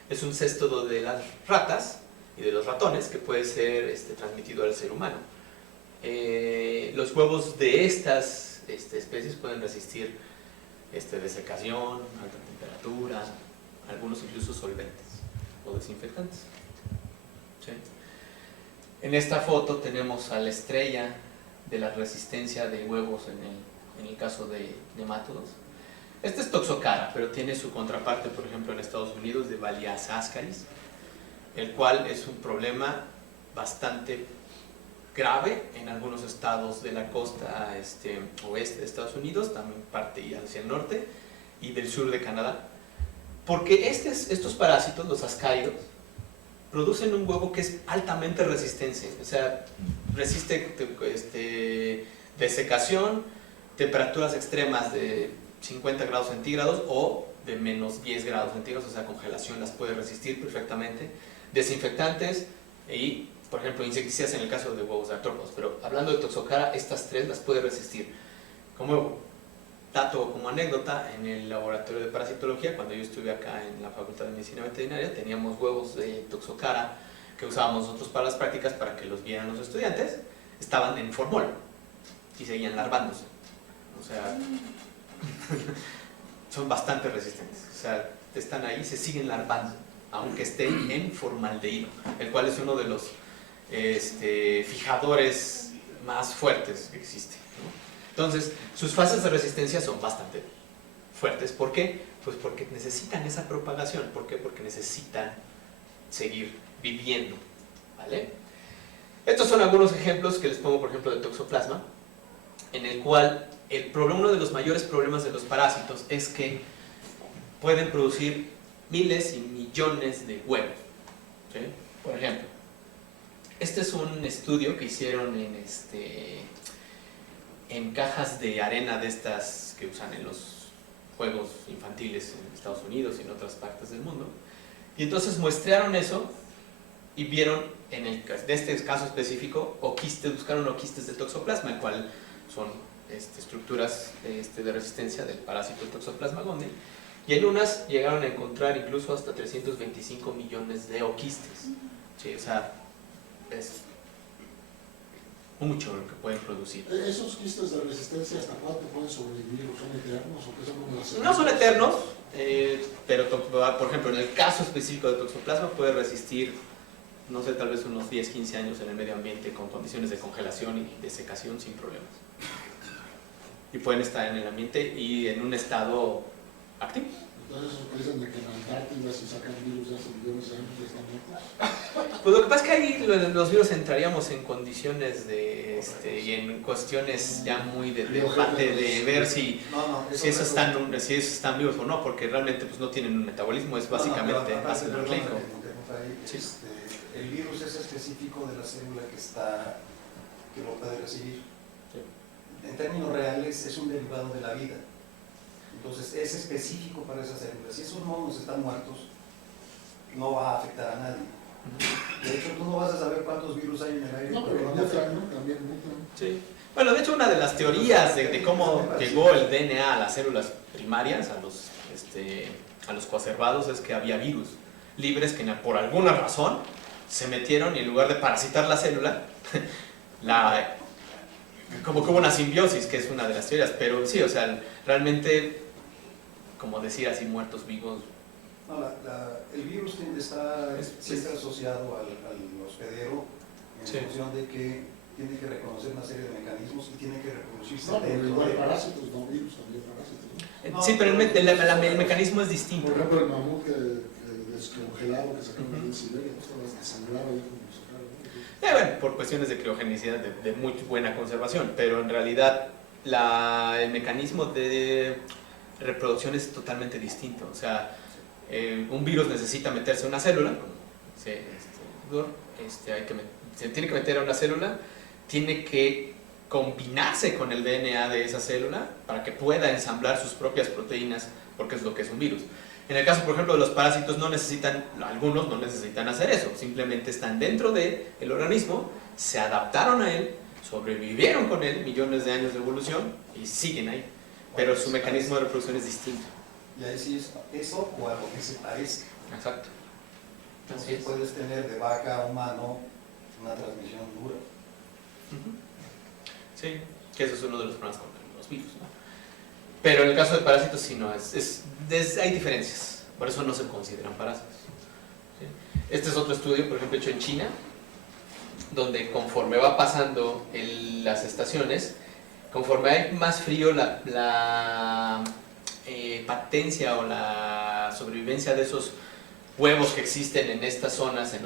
Es un céstodo de las ratas y de los ratones que puede ser transmitido al ser humano. Los huevos de estas especies pueden resistir desecación, alta temperatura, algunos incluso solventes o desinfectantes. ¿Sí? En esta foto tenemos a la estrella de la resistencia de huevos en el caso de nemátodos. Este es Toxocara, pero tiene su contraparte, por ejemplo, en Estados Unidos, de Valias ascaris, el cual es un problema bastante grave en algunos estados de la costa oeste de Estados Unidos, también parte hacia el norte y del sur de Canadá, porque estos parásitos, los ascáridos, producen un huevo que es altamente resistente, o sea, resiste desecación, temperaturas extremas de 50 grados centígrados o de menos 10 grados centígrados, o sea, congelación las puede resistir perfectamente, desinfectantes y, por ejemplo, insecticidas en el caso de huevos de artrópodos. Pero hablando de Toxocara, estas tres las puede resistir. Como dato, como anécdota, en el laboratorio de parasitología, cuando yo estuve acá en la Facultad de Medicina Veterinaria, teníamos huevos de Toxocara que usábamos nosotros para las prácticas para que los vieran los estudiantes. Estaban en formol y seguían larvándose. O sea, son bastante resistentes. O sea, están ahí, se siguen larvando, aunque estén en formaldehído, el cual es uno de los fijadores más fuertes que existe, ¿no? Entonces, sus fases de resistencia son bastante fuertes. ¿Por qué? Pues porque necesitan esa propagación. ¿Por qué? Porque necesitan seguir viviendo, ¿vale? Estos son algunos ejemplos que les pongo, por ejemplo, de toxoplasma, en el cual uno de los mayores problemas de los parásitos es que pueden producir miles y millones de huevos. ¿Sí? Por ejemplo, este es un estudio que hicieron en cajas de arena de estas que usan en los juegos infantiles en Estados Unidos y en otras partes del mundo. Y entonces muestrearon eso y vieron, de este caso específico, buscaron oquistes de toxoplasma, el cual son estructuras de resistencia del parásito Toxoplasma gondii, y en unas llegaron a encontrar incluso hasta 325 millones de oquistes. ¿Sí? O sea, es mucho lo que pueden producir. ¿Esos quistes de resistencia hasta cuánto pueden sobrevivir? ¿Son eternos o qué son como las... No son eternos, pero por ejemplo en el caso específico de Toxoplasma puede resistir, no sé, tal vez unos 10-15 años en el medio ambiente con condiciones de congelación y desecación sin problemas. Y pueden estar en el ambiente y en un estado activo. Entonces eso que dicen de que en Antártida se sacan virus de hace millones de años y están muertos. Pues lo que pasa es que ahí los virus entraríamos en condiciones de, y en cuestiones ya muy de debate de ver si esos están vivos o no, porque realmente pues no tienen un metabolismo, es básicamente ácido nucleico. Sí. El virus es específico de la célula que lo puede recibir. Sí. En términos reales es un derivado de la vida. Entonces es específico para esas células. Si esos monos están muertos, no va a afectar a nadie. De hecho, tú no vas a saber cuántos virus hay en el aire. No, pero mutan, ¿no? También mutan. Sí. Bueno, de hecho una de las teorías de cómo llegó el DNA a las células primarias, a los coacervados, es que había virus libres que por alguna razón se metieron y en lugar de parasitar la célula, como que hubo una simbiosis, que es una de las teorías, pero sí, o sea, realmente, como decir así, muertos vivos. No, el virus está siempre asociado al hospedero en función de que tiene que reconocer una serie de mecanismos y tiene que reproducirse. No, pero igual parásitos, no virus, también parásitos, ¿no? Sí, pero el mecanismo es distinto. Por ejemplo, el mamut que descongelado que sacaron de Siberia, pues desangrado ahí como sacaron, ¿no? Bueno, por cuestiones de criogenicidad de muy buena conservación, pero en realidad el mecanismo de reproducción es totalmente distinto. O sea, un virus necesita meterse a una célula, se tiene que meter a una célula, tiene que combinarse con el DNA de esa célula para que pueda ensamblar sus propias proteínas, porque es lo que es un virus. En el caso, por ejemplo, de los parásitos, algunos no necesitan hacer eso, simplemente están dentro del organismo, se adaptaron a él, sobrevivieron con él millones de años de evolución y siguen ahí, pero su mecanismo de reproducción es distinto. Y ahí sí es eso o algo que se parezca. Exacto. Entonces puedes tener de vaca a humano una transmisión dura. Sí, que eso es uno de los problemas con los virus, ¿no? Pero en el caso de parásitos sí no, hay diferencias, por eso no se consideran parásitos. ¿Sí? Este es otro estudio, por ejemplo, hecho en China, donde conforme va pasando las estaciones, conforme hay más frío, la patencia o la sobrevivencia de esos huevos que existen en estas zonas, en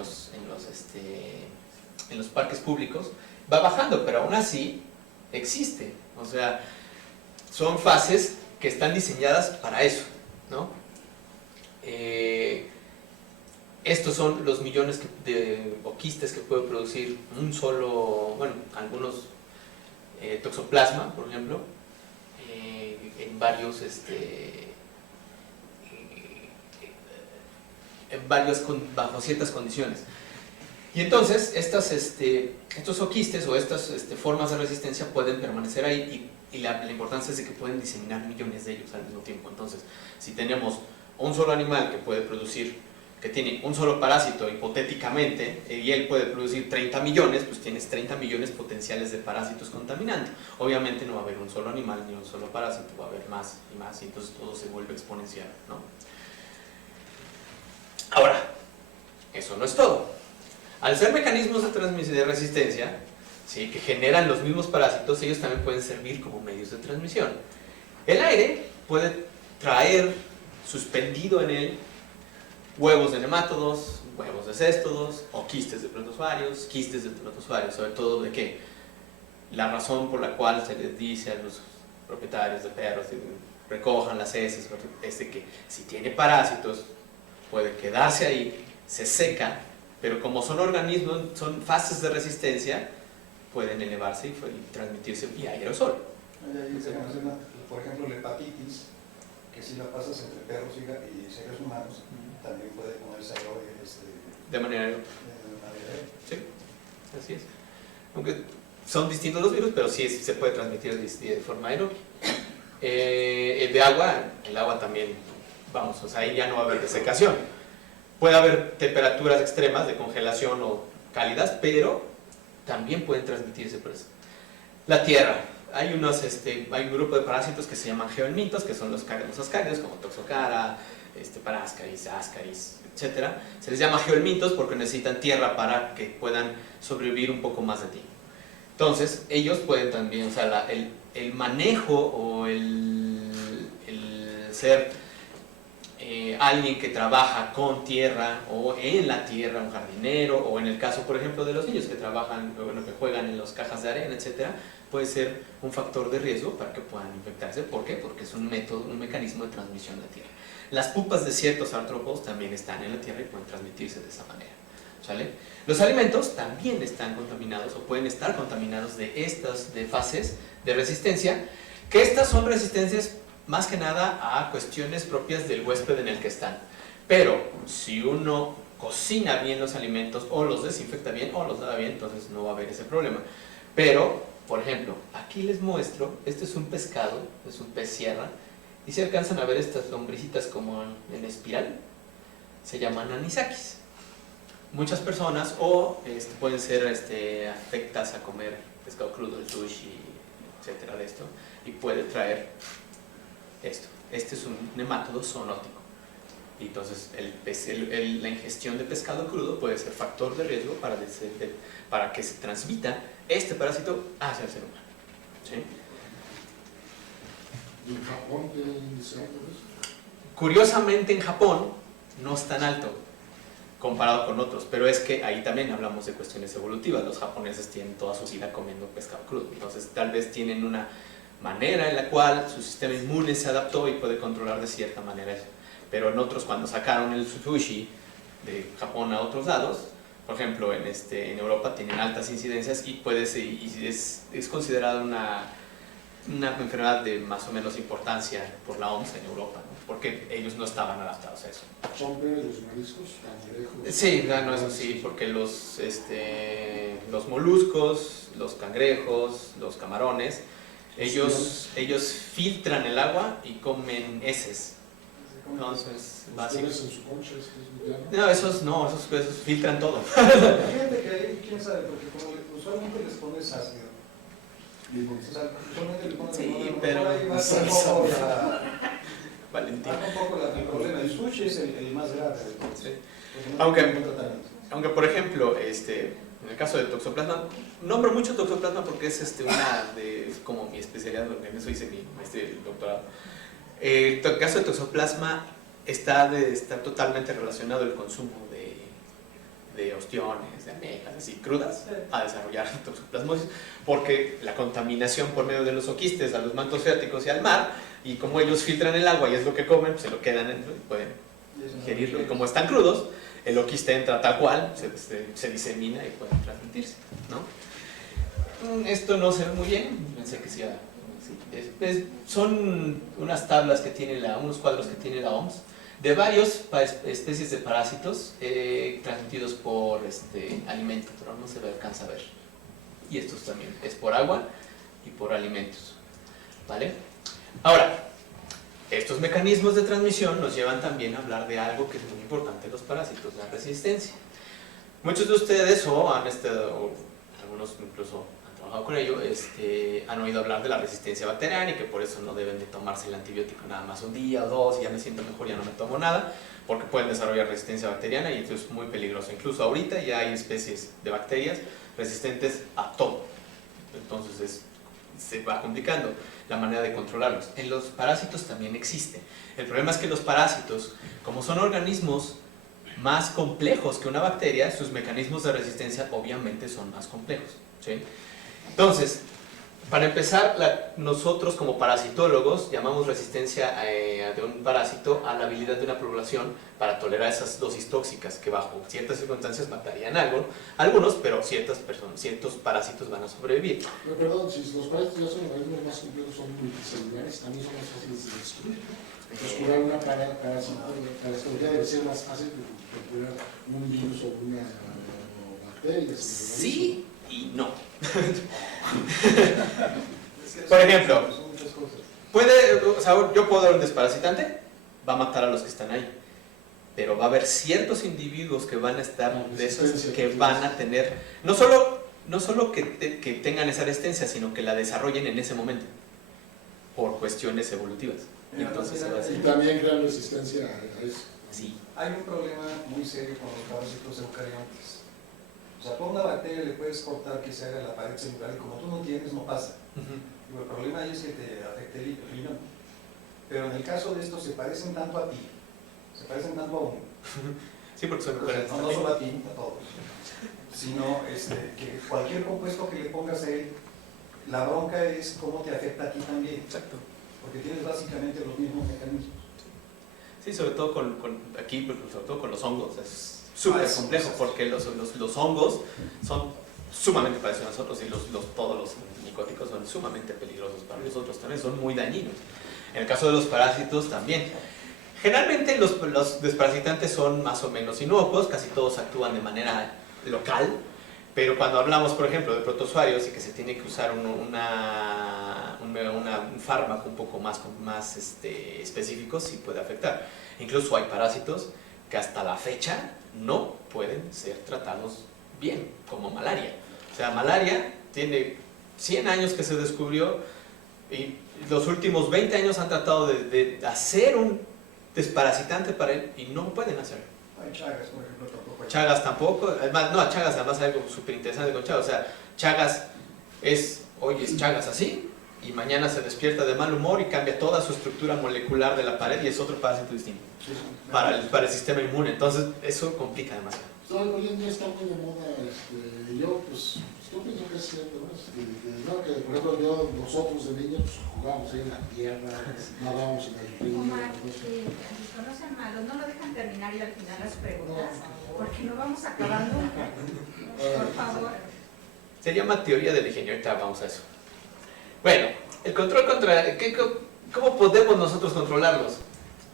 los parques públicos, va bajando, pero aún así existe. O sea, son fases que están diseñadas para eso, ¿no? Estos son los millones de quistes que puede producir un solo, bueno, algunos toxoplasma, por ejemplo, en varios, bajo ciertas condiciones. Y entonces estos oquistes o estas formas de resistencia pueden permanecer ahí y la importancia es de que pueden diseminar millones de ellos al mismo tiempo. Entonces, si tenemos un solo animal que tiene un solo parásito hipotéticamente y él puede producir 30 millones, pues tienes 30 millones potenciales de parásitos contaminando. Obviamente no va a haber un solo animal ni un solo parásito, va a haber más y más y entonces todo se vuelve exponencial, ¿no? Ahora, eso no es todo. Al ser mecanismos de transmisión de resistencia, ¿sí?, que generan los mismos parásitos, ellos también pueden servir como medios de transmisión. El aire puede traer suspendido en él huevos de nemátodos, huevos de céstodos o quistes de protozoarios, sobre todo de que la razón por la cual se les dice a los propietarios de perros que recojan las heces es de que si tiene parásitos puede quedarse ahí, se seca, pero como son organismos, son fases de resistencia, pueden elevarse y transmitirse vía aerosol. Por ejemplo, la hepatitis, que si la pasas entre perros y seres humanos, también puede ponerse de manera aeróbica. Sí, así es. Aunque son distintos los virus, pero sí se puede transmitir de forma aeróbica. El de agua, el agua también, vamos, o sea, ahí ya no va a haber desecación. Puede haber temperaturas extremas de congelación o cálidas, pero también pueden transmitirse por eso. La tierra. Hay un grupo de parásitos que se llaman geohelmintos, que son los ascarios, como Toxocara, Parascaris, Ascaris, etc. Se les llama geohelmintos porque necesitan tierra para que puedan sobrevivir un poco más de tiempo. Entonces, ellos pueden también, o sea, el manejo o el ser alguien que trabaja con tierra o en la tierra, un jardinero, o en el caso, por ejemplo, de los niños que trabajan, bueno, que juegan en las cajas de arena, etcétera, puede ser un factor de riesgo para que puedan infectarse. ¿Por qué? Porque es un método, un mecanismo de transmisión de la tierra. Las pupas de ciertos artrópodos también están en la tierra y pueden transmitirse de esa manera, ¿sale? Los alimentos también están contaminados o pueden estar contaminados de estas de fases de resistencia, que estas son resistencias más que nada a cuestiones propias del huésped en el que están. Pero si uno cocina bien los alimentos o los desinfecta bien o los lava bien, entonces no va a haber ese problema. Pero, por ejemplo, aquí les muestro, este es un pescado, es un pez sierra, y si alcanzan a ver estas lombricitas como en espiral, se llaman anisakis. Muchas personas pueden ser afectas a comer pescado crudo, el sushi, etcétera, de esto, y puede traer esto. Este es un nemátodo zoonótico. Y entonces la ingestión de pescado crudo puede ser factor de riesgo para que se transmita este parásito hacia el ser humano. ¿Sí? ¿Y en Japón qué índice hay de eso? Curiosamente en Japón no es tan alto comparado con otros, pero es que ahí también hablamos de cuestiones evolutivas. Los japoneses tienen toda su vida comiendo pescado crudo, entonces tal vez tienen una manera en la cual su sistema inmune se adaptó y puede controlar de cierta manera eso. Pero en otros, cuando sacaron el sushi de Japón a otros lados, por ejemplo en Europa tienen altas incidencias y es considerada una enfermedad de más o menos importancia por la OMS en Europa, ¿no? Porque ellos no estaban adaptados a eso. ¿Son peores los mariscos, cangrejos? Sí, no, eso sí, porque los moluscos, los cangrejos, los camarones, ellos filtran el agua y comen heces. Entonces, básico. ¿Ustedes en su concha? No, esos filtran todo. Fíjate que ahí, quién sabe, porque como usualmente les pones ácido. O sea, usualmente le pones Sí, limón, pero- ahí va un poco Valentín. un poco el problema. El sushi es el más grave. Sí. Porque no Aunque- tiene ningún tratamiento. Aunque, por ejemplo, en el caso del toxoplasma, nombro mucho toxoplasma porque es es como mi especialidad, porque en eso hice mi maestría y doctorado. El caso del toxoplasma está totalmente relacionado el consumo de ostiones, de almejas, así crudas, a desarrollar toxoplasmosis, porque la contaminación por medio de los oquistes a los mantos freáticos y al mar, y como ellos filtran el agua y es lo que comen, pues se lo quedan dentro y pueden ingerirlo. Y como están crudos, el oquiste entra tal cual, se disemina y pueden transmitirse, ¿no? Esto no se ve muy bien, pensé que sí. Son unas tablas que tiene unos cuadros que tiene la OMS de varias especies de parásitos transmitidos por alimentos, pero no se alcanza a ver. Y estos también es por agua y por alimentos, ¿vale? Ahora, estos mecanismos de transmisión nos llevan también a hablar de algo que es muy importante en los parásitos, la resistencia. Muchos de ustedes, o algunos incluso han trabajado con ello, han oído hablar de la resistencia bacteriana y que por eso no deben de tomarse el antibiótico nada más un día o dos y ya me siento mejor, ya no me tomo nada, porque pueden desarrollar resistencia bacteriana y esto es muy peligroso. Incluso ahorita ya hay especies de bacterias resistentes a todo. Entonces se va complicando la manera de controlarlos. En los parásitos también existe. El problema es que los parásitos, como son organismos más complejos que una bacteria, sus mecanismos de resistencia obviamente son más complejos, ¿sí? Entonces, para empezar, nosotros como parasitólogos llamamos resistencia de un parásito a la habilidad de una población para tolerar esas dosis tóxicas que bajo ciertas circunstancias matarían algunos, pero ciertos parásitos van a sobrevivir. Pero perdón, si los parásitos ya son organismos más complejos, son multicelulares, también son más fáciles de destruir. Entonces, curar una parasitología debe ser más fácil que curar un virus o una bacteria. Sí y no. Por ejemplo, Son muchas cosas. yo puedo dar un desparasitante, va a matar a los que están ahí, pero va a haber ciertos individuos que van a estar de esos que van a tener, no solo que tengan esa resistencia, sino que la desarrollen en ese momento, por cuestiones evolutivas. Y entonces se va a hacer. Y también crean resistencia a eso. Sí. Hay un problema muy serio con los parásitos eucariontes. O sea, tú a una bacteria le puedes cortar que se haga la pared celular y como tú no tienes, no pasa. El problema ahí es que te afecte el riñón. Pero en el caso de estos se parecen tanto a ti Se parecen tanto a uno. Sí, porque son Entonces, diferentes. no solo a ti, a todos. Sino que cualquier compuesto que le pongas a él, la bronca es cómo te afecta a ti también. Exacto. Porque tienes básicamente los mismos mecanismos. Sí, sobre todo aquí, pues, sobre todo con los hongos, es súper complejo porque los hongos son sumamente parecidos a nosotros y todos los micóticos son sumamente peligrosos para nosotros también, son muy dañinos. En el caso de los parásitos también. Generalmente los desparasitantes son más o menos inocuos, casi todos actúan de manera local, pero cuando hablamos, por ejemplo, de protozoarios y que se tiene que usar un fármaco un poco más específico, sí puede afectar. Incluso hay parásitos que hasta la fecha no pueden ser tratados bien, como malaria. O sea, malaria tiene 100 años que se descubrió y los últimos 20 años han tratado de hacer un desparasitante para él y no pueden hacerlo. Hay Chagas, por ejemplo, tampoco. Chagas tampoco, además, no, Chagas además hay algo súper interesante con Chagas, o sea, Chagas hoy es Chagas así, y mañana se despierta de mal humor y cambia toda su estructura molecular de la pared y es otro parásito distinto para el sistema inmune, entonces eso complica demasiado. Hoy en día está muy de moda, yo pienso que es cierto, ¿no? Que por ejemplo nosotros de niños pues, jugábamos ahí en la tierra, nadábamos en el río. Omar, si conocen malos, no lo dejan terminar y al final las preguntas, porque no vamos acabando. Por favor. Se llama teoría del ingenio, ahorita vamos a eso. Bueno, el control ¿cómo podemos nosotros controlarlos?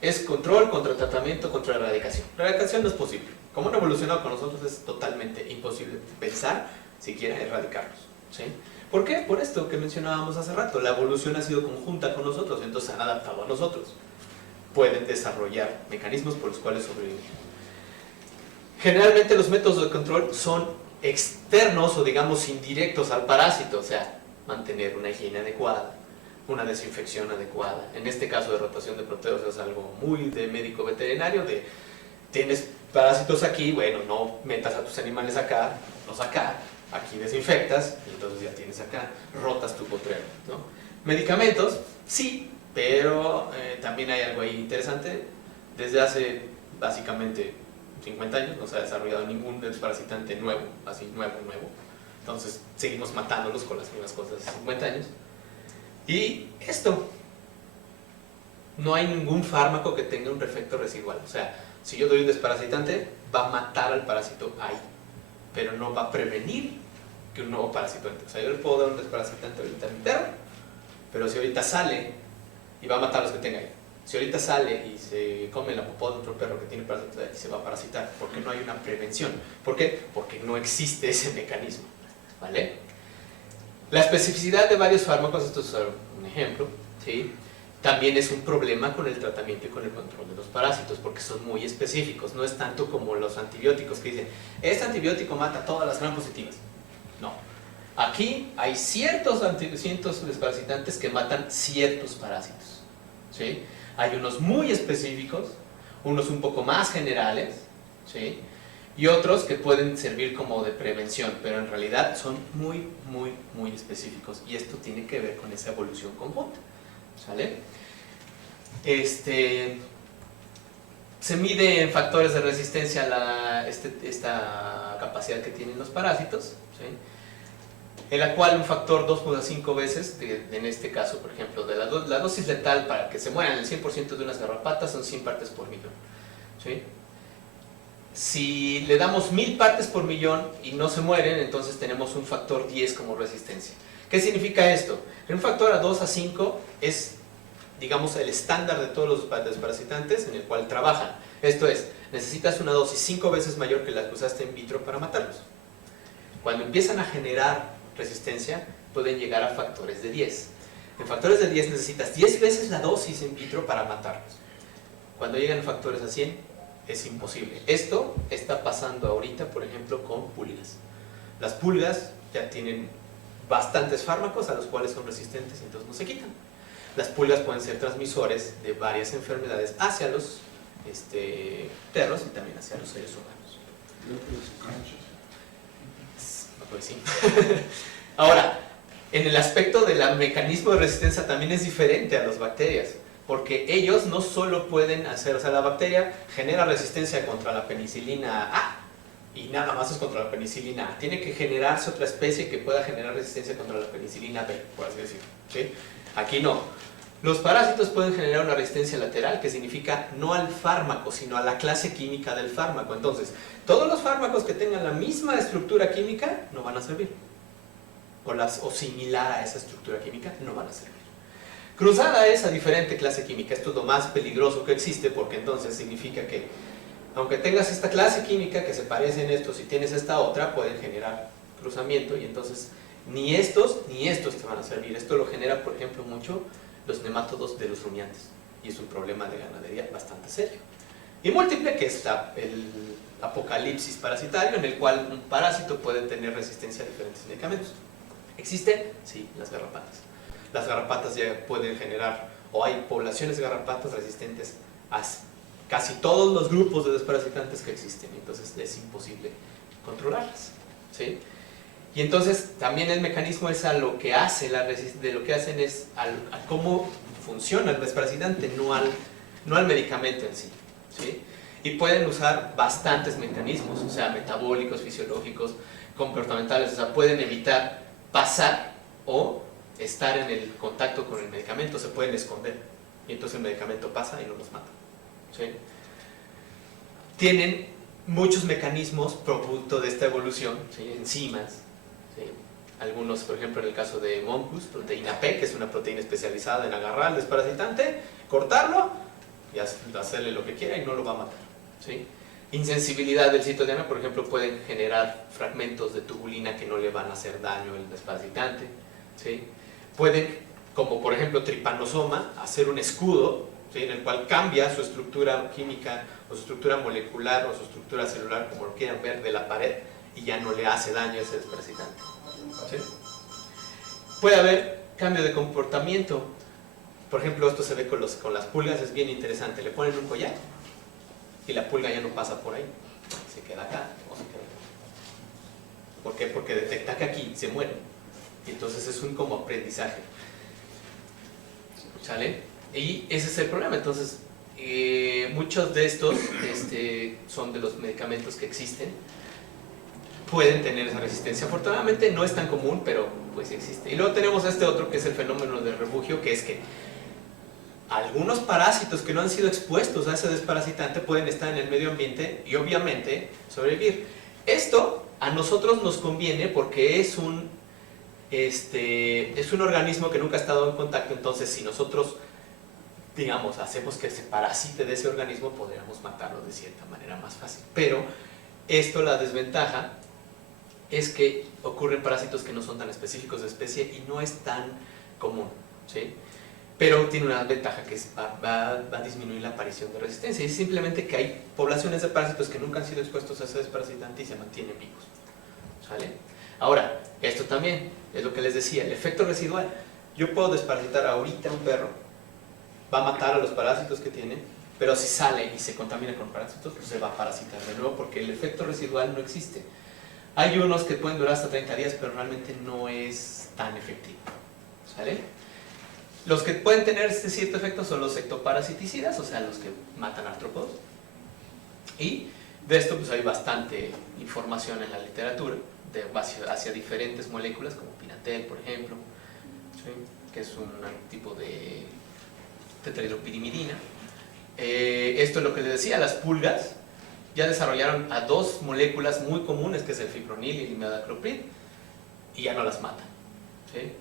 Es control contra tratamiento contra erradicación. La erradicación no es posible. Como han evolucionado con nosotros es totalmente imposible pensar siquiera erradicarlos. ¿Sí? ¿Por qué? Por esto que mencionábamos hace rato. La evolución ha sido conjunta con nosotros, entonces se han adaptado a nosotros. Pueden desarrollar mecanismos por los cuales sobrevivir. Generalmente los métodos de control son externos o digamos indirectos al parásito, o sea, mantener una higiene adecuada, una desinfección adecuada. En este caso de rotación de proteos es algo muy de médico veterinario, tienes parásitos aquí, bueno, no metas a tus animales acá, los acá, aquí desinfectas, y entonces ya tienes acá, rotas tu potrero, ¿no? Medicamentos, sí, pero también hay algo ahí interesante. Desde hace básicamente 50 años no se ha desarrollado ningún desparasitante nuevo, así nuevo. Entonces seguimos matándolos con las mismas cosas de 50 años. Y esto, no hay ningún fármaco que tenga un efecto residual. O sea, si yo doy un desparasitante, va a matar al parásito ahí, pero no va a prevenir que un nuevo parásito entre. O sea, yo le puedo dar un desparasitante ahorita entero, pero si ahorita sale y va a matar a los que tenga ahí. Si ahorita sale y se come la popó de otro perro que tiene parásito ahí, se va a parasitar, porque no hay una prevención. ¿Por qué? Porque no existe ese mecanismo. ¿Vale? La especificidad de varios fármacos, esto es un ejemplo, ¿sí? También es un problema con el tratamiento y con el control de los parásitos, porque son muy específicos, no es tanto como los antibióticos que dicen, este antibiótico mata todas las gram positivas. No. Aquí hay ciertos desparasitantes que matan ciertos parásitos, ¿sí? Hay unos muy específicos, unos un poco más generales, ¿sí? Y otros que pueden servir como de prevención, pero en realidad son muy específicos, y esto tiene que ver con esa evolución conjunta, ¿sale? Se mide en factores de resistencia esta capacidad que tienen los parásitos, ¿sí? En la cual un factor 2.5 veces, en este caso por ejemplo, de la dosis letal para que se mueran el 100% de unas garrapatas son 100 partes por millón, ¿sí? Si le damos 1000 partes por millón y no se mueren, entonces tenemos un factor 10 como resistencia. ¿Qué significa esto? Un factor a 2 a 5 es, digamos, el estándar de todos los desparasitantes en el cual trabajan. Esto es, necesitas una dosis 5 veces mayor que la que usaste in vitro para matarlos. Cuando empiezan a generar resistencia, pueden llegar a factores de 10. En factores de 10 necesitas 10 veces la dosis in vitro para matarlos. Cuando llegan a factores a 100, es imposible. Esto está pasando ahorita, por ejemplo, con pulgas. Las pulgas ya tienen bastantes fármacos a los cuales son resistentes, entonces no se quitan. Las pulgas pueden ser transmisores de varias enfermedades hacia los perros y también hacia los seres humanos. Pues sí. Ahora, en el aspecto del mecanismo de resistencia también es diferente a las bacterias. porque ellos no solo pueden hacer, o sea, la bacteria genera resistencia contra la penicilina A, y nada más es contra la penicilina A. Tiene que generarse otra especie que pueda generar resistencia contra la penicilina B, por así decirlo, ¿sí? Aquí no. Los parásitos pueden generar una resistencia lateral, que significa no al fármaco, sino a la clase química del fármaco. Entonces, todos los fármacos que tengan la misma estructura química no van a servir. O similar a esa estructura química no van a servir. Cruzada a esa diferente clase química. Esto es lo más peligroso que existe, porque entonces significa que aunque tengas esta clase química que se parece en estos y tienes esta otra, pueden generar cruzamiento, y entonces ni estos te van a servir. Esto lo genera, por ejemplo, mucho los nemátodos de los rumiantes, y es un problema de ganadería bastante serio. Y múltiple, que es el apocalipsis parasitario, en el cual un parásito puede tener resistencia a diferentes medicamentos. ¿Existen? Sí, las garrapatas. Las garrapatas ya pueden generar, o hay poblaciones de garrapatas resistentes a casi todos los grupos de desparasitantes que existen, entonces es imposible controlarlas, ¿sí? Y entonces también el mecanismo es a lo que hace de lo que hacen es a cómo funciona el desparasitante, no al medicamento en sí, ¿sí? Y pueden usar bastantes mecanismos, o sea, metabólicos, fisiológicos, comportamentales, o sea, pueden evitar pasar o estar en el contacto con el medicamento, se pueden esconder, y entonces el medicamento pasa y no los mata, ¿sí? Tienen muchos mecanismos producto de esta evolución, ¿sí? Enzimas, ¿sí? Algunos, por ejemplo, en el caso de Moncus, proteína P, que es una proteína especializada en agarrar al desparasitante, cortarlo y hacerle lo que quiera y no lo va a matar, ¿sí? Insensibilidad del citodiana, por ejemplo, pueden generar fragmentos de tubulina que no le van a hacer daño al desparasitante, ¿sí? Pueden, como por ejemplo tripanosoma, hacer un escudo, ¿sí? En el cual cambia su estructura química o su estructura molecular o su estructura celular, como lo quieran ver, de la pared, y ya no le hace daño a ese desparasitante, ¿sí? Puede haber cambio de comportamiento. Por ejemplo, esto se ve con las pulgas, es bien interesante. Le ponen un collar y la pulga ya no pasa por ahí, se queda acá o se queda acá. ¿Por qué? Porque detecta que aquí se muere, y entonces es un como aprendizaje, ¿sale? Y ese es el problema. Entonces muchos de estos son de los medicamentos que existen, pueden tener esa resistencia. Afortunadamente no es tan común, pero pues existe. Y luego tenemos este otro, que es el fenómeno del refugio, que es que algunos parásitos que no han sido expuestos a ese desparasitante pueden estar en el medio ambiente y obviamente sobrevivir. Esto a nosotros nos conviene porque es un organismo que nunca ha estado en contacto. Entonces, si nosotros, digamos, hacemos que se parasite de ese organismo, podríamos matarlo de cierta manera más fácil. Pero la desventaja es que ocurren parásitos que no son tan específicos de especie y no es tan común, ¿sí? Pero tiene una ventaja, que va a disminuir la aparición de resistencia. Y es simplemente que hay poblaciones de parásitos que nunca han sido expuestos a ese desparasitante y se mantienen vivos, ¿sale? Ahora, esto también es lo que les decía, el efecto residual. Yo puedo desparasitar ahorita a un perro, va a matar a los parásitos que tiene, pero si sale y se contamina con parásitos, pues se va a parasitar de nuevo, porque el efecto residual no existe. Hay unos que pueden durar hasta 30 días, pero realmente no es tan efectivo, ¿sale? Los que pueden tener este cierto efecto son los ectoparasiticidas, o sea, los que matan artrópodos. Y de esto pues hay bastante información en la literatura, hacia diferentes moléculas, como pinatel, por ejemplo, ¿sí? Que es un tipo de tetrahidropirimidina. Esto es lo que les decía, las pulgas ya desarrollaron a dos moléculas muy comunes, que es el fipronil y el imidacloprid, y ya no las matan, ¿sí?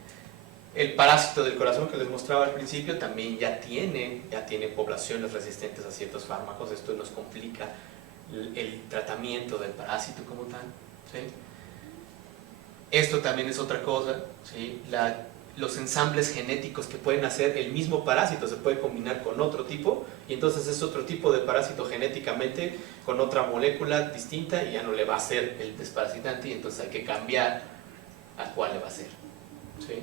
El parásito del corazón que les mostraba al principio también ya tiene poblaciones resistentes a ciertos fármacos. Esto nos complica el tratamiento del parásito como tal, ¿sí? Esto también es otra cosa, ¿sí? Los ensambles genéticos que pueden hacer el mismo parásito se puede combinar con otro tipo, y entonces es otro tipo de parásito genéticamente con otra molécula distinta, y ya no le va a hacer el desparasitante, y entonces hay que cambiar a cuál le va a hacer, ¿sí?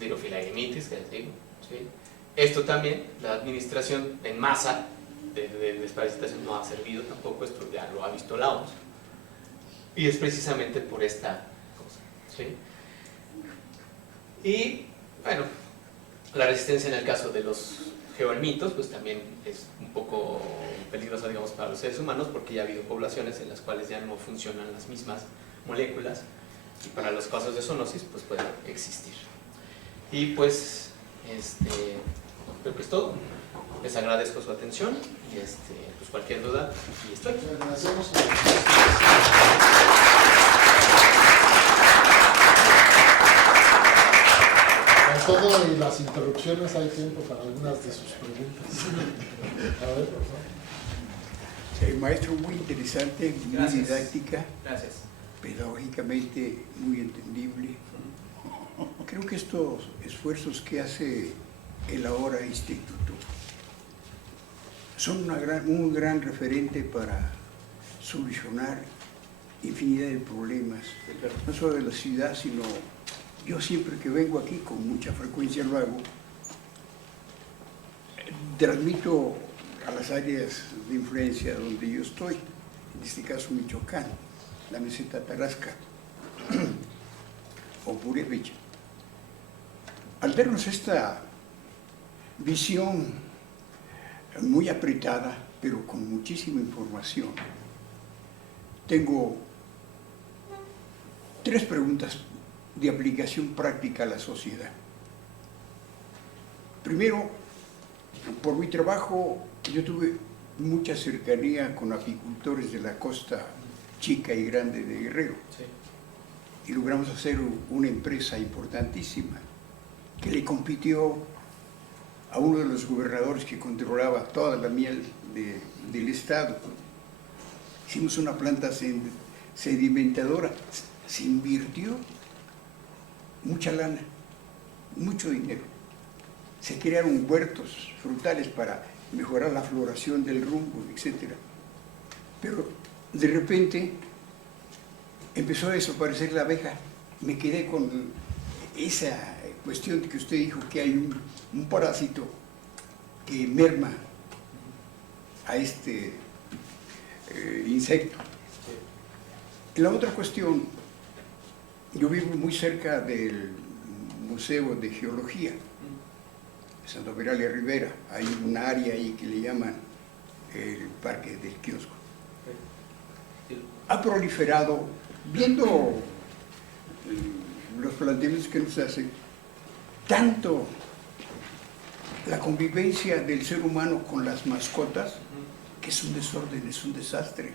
Dirofilariemitis, que les digo, ¿sí? Esto también, la administración en masa de desparasitación no ha servido tampoco. Esto ya lo ha visto la OMS, y es precisamente por esta cosa, ¿sí? Y bueno, La resistencia en el caso de los geohelmintos pues también es un poco peligrosa, digamos, para los seres humanos, porque ya ha habido poblaciones en las cuales ya no funcionan las mismas moléculas, y para los casos de zoonosis pues puede existir. Y pues creo que es todo. Les agradezco su atención y pues cualquier duda, aquí estoy. Agradecemos con todo y las interrupciones hay tiempo para algunas de sus preguntas. A ver, por favor. Maestro, muy interesante, muy Gracias. didáctica, Gracias. pedagógicamente muy entendible. Creo que estos esfuerzos que hace el ahora instituto son un gran referente para solucionar infinidad de problemas, no solo de la ciudad, sino yo siempre que vengo aquí, con mucha frecuencia lo hago, transmito a las áreas de influencia donde yo estoy, en este caso Michoacán, la meseta Tarasca o Purépecha. Al vernos esta visión muy apretada, pero con muchísima información, tengo 3 preguntas de aplicación práctica a la sociedad. Primero, por mi trabajo, yo tuve mucha cercanía con apicultores de la costa chica y grande de Guerrero. Sí. Y logramos hacer una empresa importantísima que le compitió a uno de los gobernadores que controlaba toda la miel del estado. Hicimos una planta sedimentadora, se invirtió mucha lana, mucho dinero. Se crearon huertos frutales para mejorar la floración del rumbo, etc. Pero de repente empezó a desaparecer la abeja. Me quedé con esa cuestión de que usted dijo que hay un parásito que merma a este insecto. La otra cuestión, yo vivo muy cerca del Museo de Geología, de Santa Veralia Rivera. Hay un área ahí que le llaman el Parque del Kiosco. Ha proliferado, viendo los planteamientos que nos hacen, tanto la convivencia del ser humano con las mascotas, que es un desorden, es un desastre.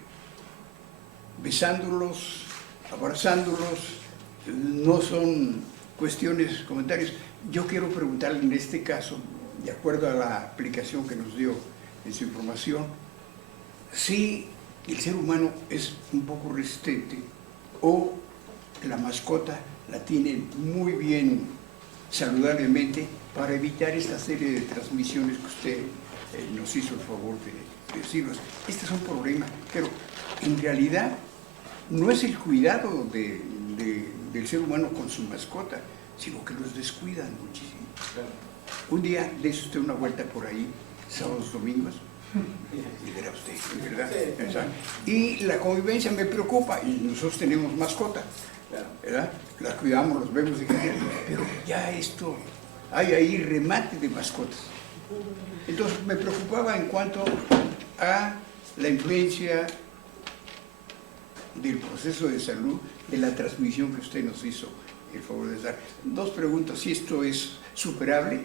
Besándolos, abrazándolos, no son cuestiones, comentarios. Yo quiero preguntarle en este caso, de acuerdo a la aplicación que nos dio en su información, si el ser humano es un poco resistente o la mascota la tiene muy bien saludablemente para evitar esta serie de transmisiones que usted nos hizo el favor de decirnos. Este es un problema, pero en realidad no es el cuidado del ser humano con su mascota, sino que los descuidan muchísimo. Claro. Un día dése usted una vuelta por ahí, sábados, domingos, y verá usted, ¿verdad? Sí. Y la convivencia me preocupa, y nosotros tenemos mascota, ¿verdad? Las cuidamos, los vemos, pero ya esto, hay ahí remate de mascotas. Entonces me preocupaba en cuanto a la influencia del proceso de salud, de la transmisión que usted nos hizo el favor de dar. 2 preguntas, si esto es superable,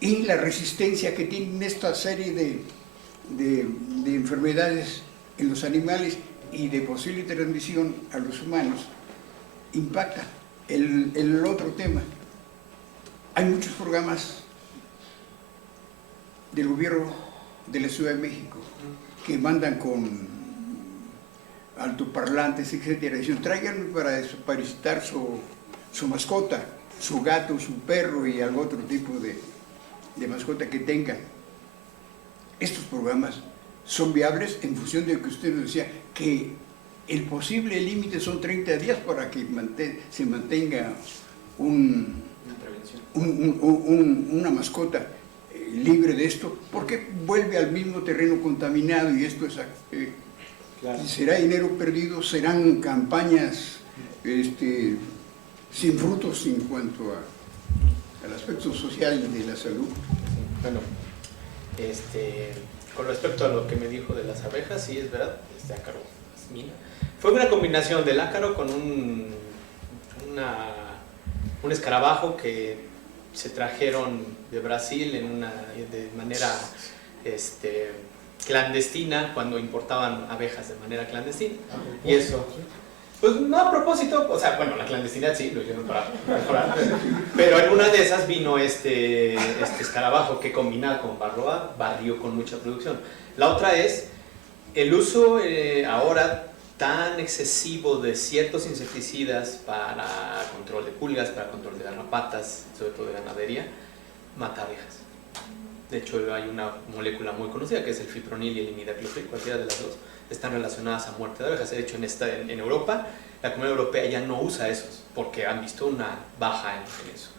y la resistencia que tienen esta serie de enfermedades en los animales y de posible transmisión a los humanos, impacta. El otro tema, hay muchos programas del gobierno de la Ciudad de México que mandan con altoparlantes, etcétera, dicen, tráiganme para desparasitar su mascota, su gato, su perro y algún otro tipo de mascota que tengan. Estos programas son viables en función de lo que usted nos decía, que el posible límite son 30 días para que se mantenga una mascota libre de esto, porque vuelve al mismo terreno contaminado y esto es, claro, será dinero perdido, serán campañas sin frutos en cuanto al aspecto social de la salud. Bueno, con respecto a lo que me dijo de las abejas, sí, es verdad, ácaro, mina. Fue una combinación del ácaro con un escarabajo que se trajeron de Brasil de manera clandestina, cuando importaban abejas de manera clandestina. Y eso, pues no a propósito, o sea, bueno, la clandestinidad sí, lo hicieron para mejorar, pero en una de esas vino este escarabajo que combina con barrio con mucha producción. La otra es el uso ahora tan excesivo de ciertos insecticidas para control de pulgas, para control de garrapatas, sobre todo de ganadería, mata abejas. De hecho, hay una molécula muy conocida que es el fipronil y el imidacloprid, cualquiera de las dos están relacionadas a muerte de abejas. De hecho, en Europa, la Comunidad Europea ya no usa esos porque han visto una baja en eso.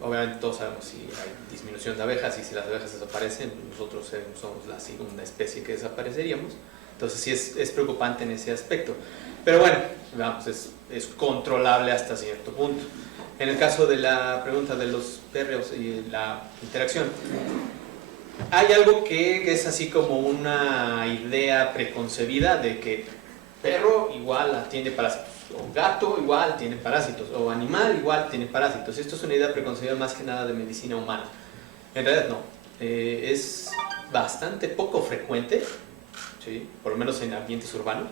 Obviamente todos sabemos si hay disminución de abejas y si las abejas desaparecen, nosotros somos la segunda especie que desapareceríamos. Entonces sí es preocupante en ese aspecto. Pero bueno, vamos, es controlable hasta cierto punto. En el caso de la pregunta de los perros y la interacción, hay algo que es así como una idea preconcebida de que perro igual tiene parásitos, o gato igual tiene parásitos, o animal igual tiene parásitos. Esto es una idea preconcebida más que nada de medicina humana. En realidad no, es bastante poco frecuente, ¿sí? Por lo menos en ambientes urbanos,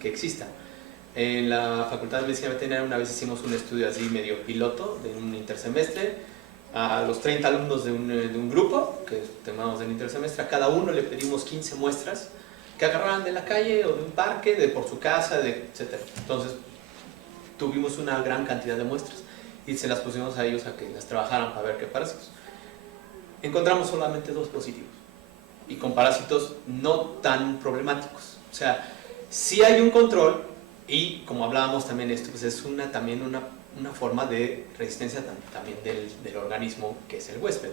que exista. En la Facultad de Medicina Veterinaria una vez hicimos un estudio así medio piloto de un intersemestre. A los 30 alumnos de un grupo que tomamos en intersemestre, a cada uno le pedimos 15 muestras que agarraran de la calle o de un parque, por su casa, etc. Entonces tuvimos una gran cantidad de muestras y se las pusimos a ellos a que las trabajaran para ver qué parásitos. Encontramos solamente 2 positivos y con parásitos no tan problemáticos. O sea, sí hay un control. Y como hablábamos también, esto pues es también una forma de resistencia también del organismo que es el huésped,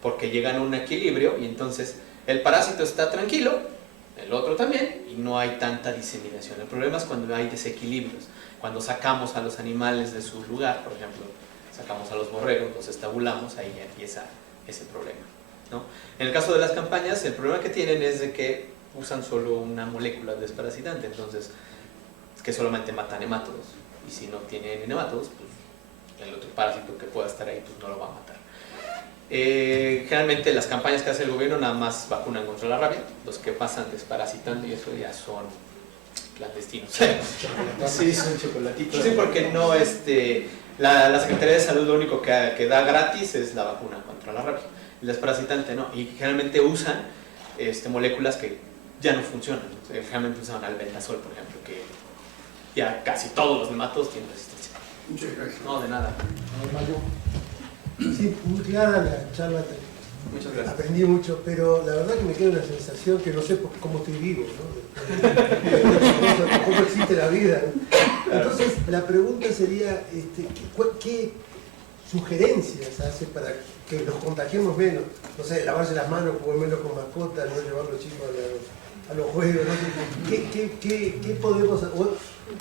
porque llegan a un equilibrio y entonces el parásito está tranquilo, el otro también, y no hay tanta diseminación. El problema es cuando hay desequilibrios, cuando sacamos a los animales de su lugar, por ejemplo, sacamos a los borregos, los estabulamos, ahí ya empieza ese problema, ¿no? En el caso de las campañas, el problema que tienen es de que usan solo una molécula desparasitante, entonces que solamente mata nemátodos, y si no tiene nemátodos, pues el otro parásito que pueda estar ahí pues no lo va a matar. Generalmente las campañas que hace el gobierno nada más vacunan contra la rabia, los que pasan desparasitando y eso ya son clandestinos. Sí, son chocolatitos. Sí, porque no, la Secretaría de Salud lo único que da gratis es la vacuna contra la rabia, el desparasitante no, y generalmente usan moléculas que ya no funcionan. Generalmente usan albendazol, por ejemplo, que ya casi todos los nematodos tienen resistencia. Muchas gracias. No, de nada. Sí, muy clara la charla, Muchas gracias. aprendí mucho, pero la verdad que me queda una sensación que no sé cómo estoy vivo, ¿no? ¿Cómo existe la vida, ¿no? Entonces, la pregunta sería, ¿qué sugerencias hace para que nos contagiemos menos? No sé, lavarse las manos, comer menos con mascotas, no llevar los chicos a los juegos, no sé. ¿Qué podemos hacer?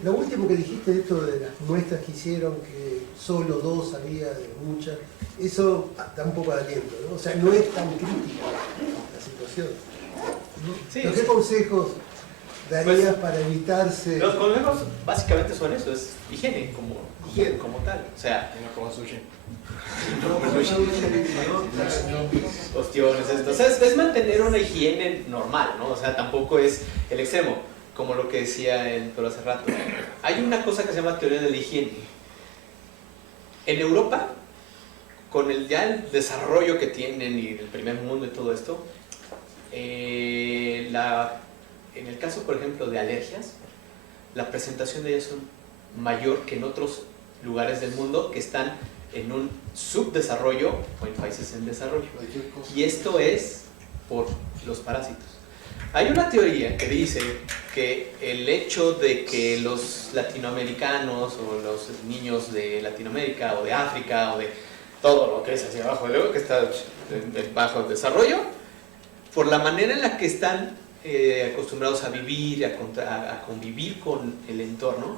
Lo último que dijiste, esto de las muestras que hicieron, que solo 2 había de muchas, eso da un poco de aliento, ¿no? O sea, no es tan crítica la situación. Sí, ¿Pero qué consejos darías para evitarse? Los consejos básicamente son eso, es higiene como tal. O sea, ostiones, esto. O sea, es mantener una higiene normal, ¿no? O sea, tampoco es el extremo, como lo que decía el doctor hace rato. Hay una cosa que se llama teoría de la higiene. En Europa, con el desarrollo que tienen y el primer mundo y todo esto, en el caso, por ejemplo, de alergias, la presentación de ellas son mayor que en otros lugares del mundo que están en un subdesarrollo o en países en desarrollo. Y esto es por los parásitos. Hay una teoría que dice que el hecho de que los latinoamericanos o los niños de Latinoamérica o de África o de todo lo que es hacia abajo, luego que está en bajo desarrollo, por la manera en la que están acostumbrados a vivir, a convivir con el entorno,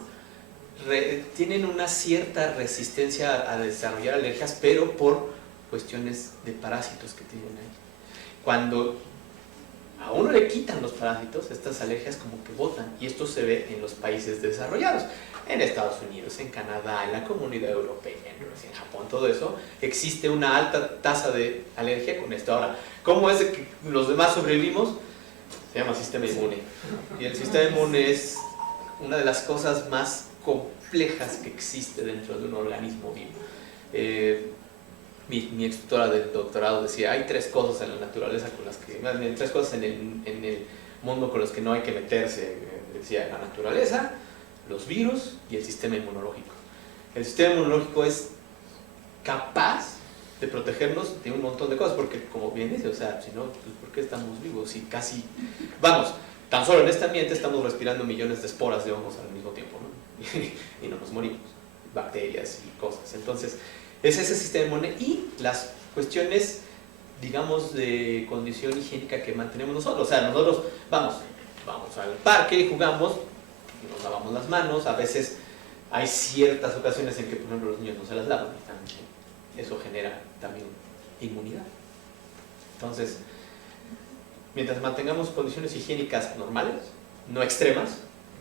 tienen una cierta resistencia a desarrollar alergias, pero por cuestiones de parásitos que tienen ahí. Cuando a uno le quitan los parásitos, estas alergias como que botan, y esto se ve en los países desarrollados, en Estados Unidos, en Canadá, en la Comunidad Europea, en Japón, todo eso, existe una alta tasa de alergia con esto. Ahora, ¿cómo es de que los demás sobrevivimos? Se llama sistema inmune, y el sistema inmune es una de las cosas más complejas que existe dentro de un organismo vivo. Mi ex tutora del doctorado decía, hay 3 cosas en la naturaleza con las que, más bien 3 cosas en el mundo con las que no hay que meterse. Decía, la naturaleza, los virus y el sistema inmunológico. El sistema inmunológico es capaz de protegernos de un montón de cosas, porque como bien dice, o sea, si no, pues, ¿por qué estamos vivos? Y casi, vamos, tan solo en este ambiente estamos respirando millones de esporas de hongos al mismo tiempo, ¿no? Y no nos morimos, bacterias y cosas. Entonces, es ese sistema inmune y las cuestiones, digamos, de condición higiénica que mantenemos nosotros. O sea, nosotros vamos al parque y jugamos, nos lavamos las manos, a veces hay ciertas ocasiones en que, por ejemplo, los niños no se las lavan, y también eso genera también inmunidad. Entonces, mientras mantengamos condiciones higiénicas normales, no extremas,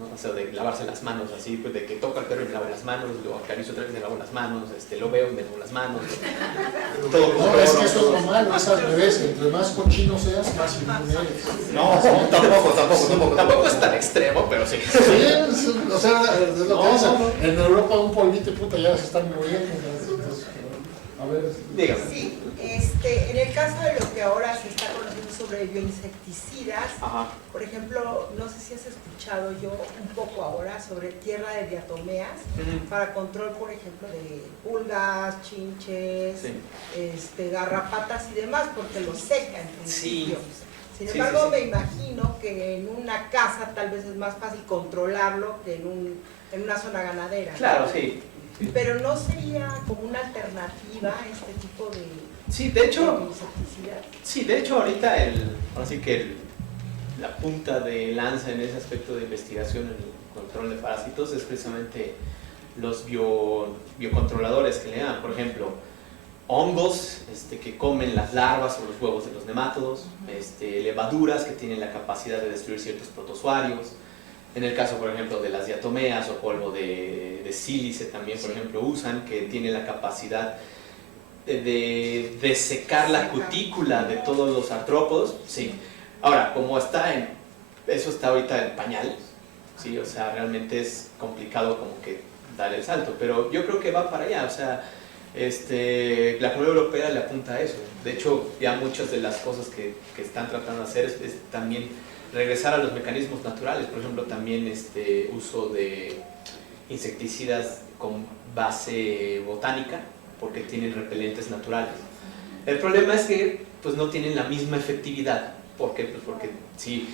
¿no? O sea, de lavarse las manos así, pues de que toco al perro y me lavo las manos, lo acaricio otra vez y me lavo las manos, lo veo y me lavo las manos. Todo No, es que eso es normal, es al revés, entre más cochino seas, más inmune eres. No, tampoco es tan extremo, pero sí. Sí, o sea, es lo que dicen. En Europa un polvito y puta ya se están muriendo. Entonces, a ver, Dígame. Sí, en el caso de lo que ahora se está conociendo sobre bioinsecticidas, Ajá. por ejemplo, no sé si has escuchado yo un poco ahora sobre tierra de diatomeas para control, por ejemplo, de pulgas, chinches, Sí. Garrapatas y demás, porque lo seca en principio. Sin Sí, embargo, sí, sí. me imagino que en una casa tal vez es más fácil controlarlo que en una zona ganadera. Claro, sí. Pero no sería como una alternativa a este tipo de Sí, de hecho, insecticidas. ahorita ahora sí que la punta de lanza en ese aspecto de investigación en el control de parásitos es precisamente los biocontroladores que le dan. Por ejemplo, hongos que comen las larvas o los huevos de los nemátodos, levaduras que tienen la capacidad de destruir ciertos protozoarios. En el caso, por ejemplo, de las diatomeas o polvo de sílice también, por ejemplo, usan, que tiene la capacidad de desecar la cutícula de todos los artrópodos. Sí. Ahora, como eso está ahorita en pañales, ¿sí? O sea, realmente es complicado como que dar el salto, pero yo creo que va para allá. O sea, la Comunidad Europea le apunta a eso. De hecho, ya muchas de las cosas que están tratando de hacer es también regresar a los mecanismos naturales. Por ejemplo, también uso de insecticidas con base botánica, porque tienen repelentes naturales. El problema es que pues, no tienen la misma efectividad. ¿Por qué? Pues porque si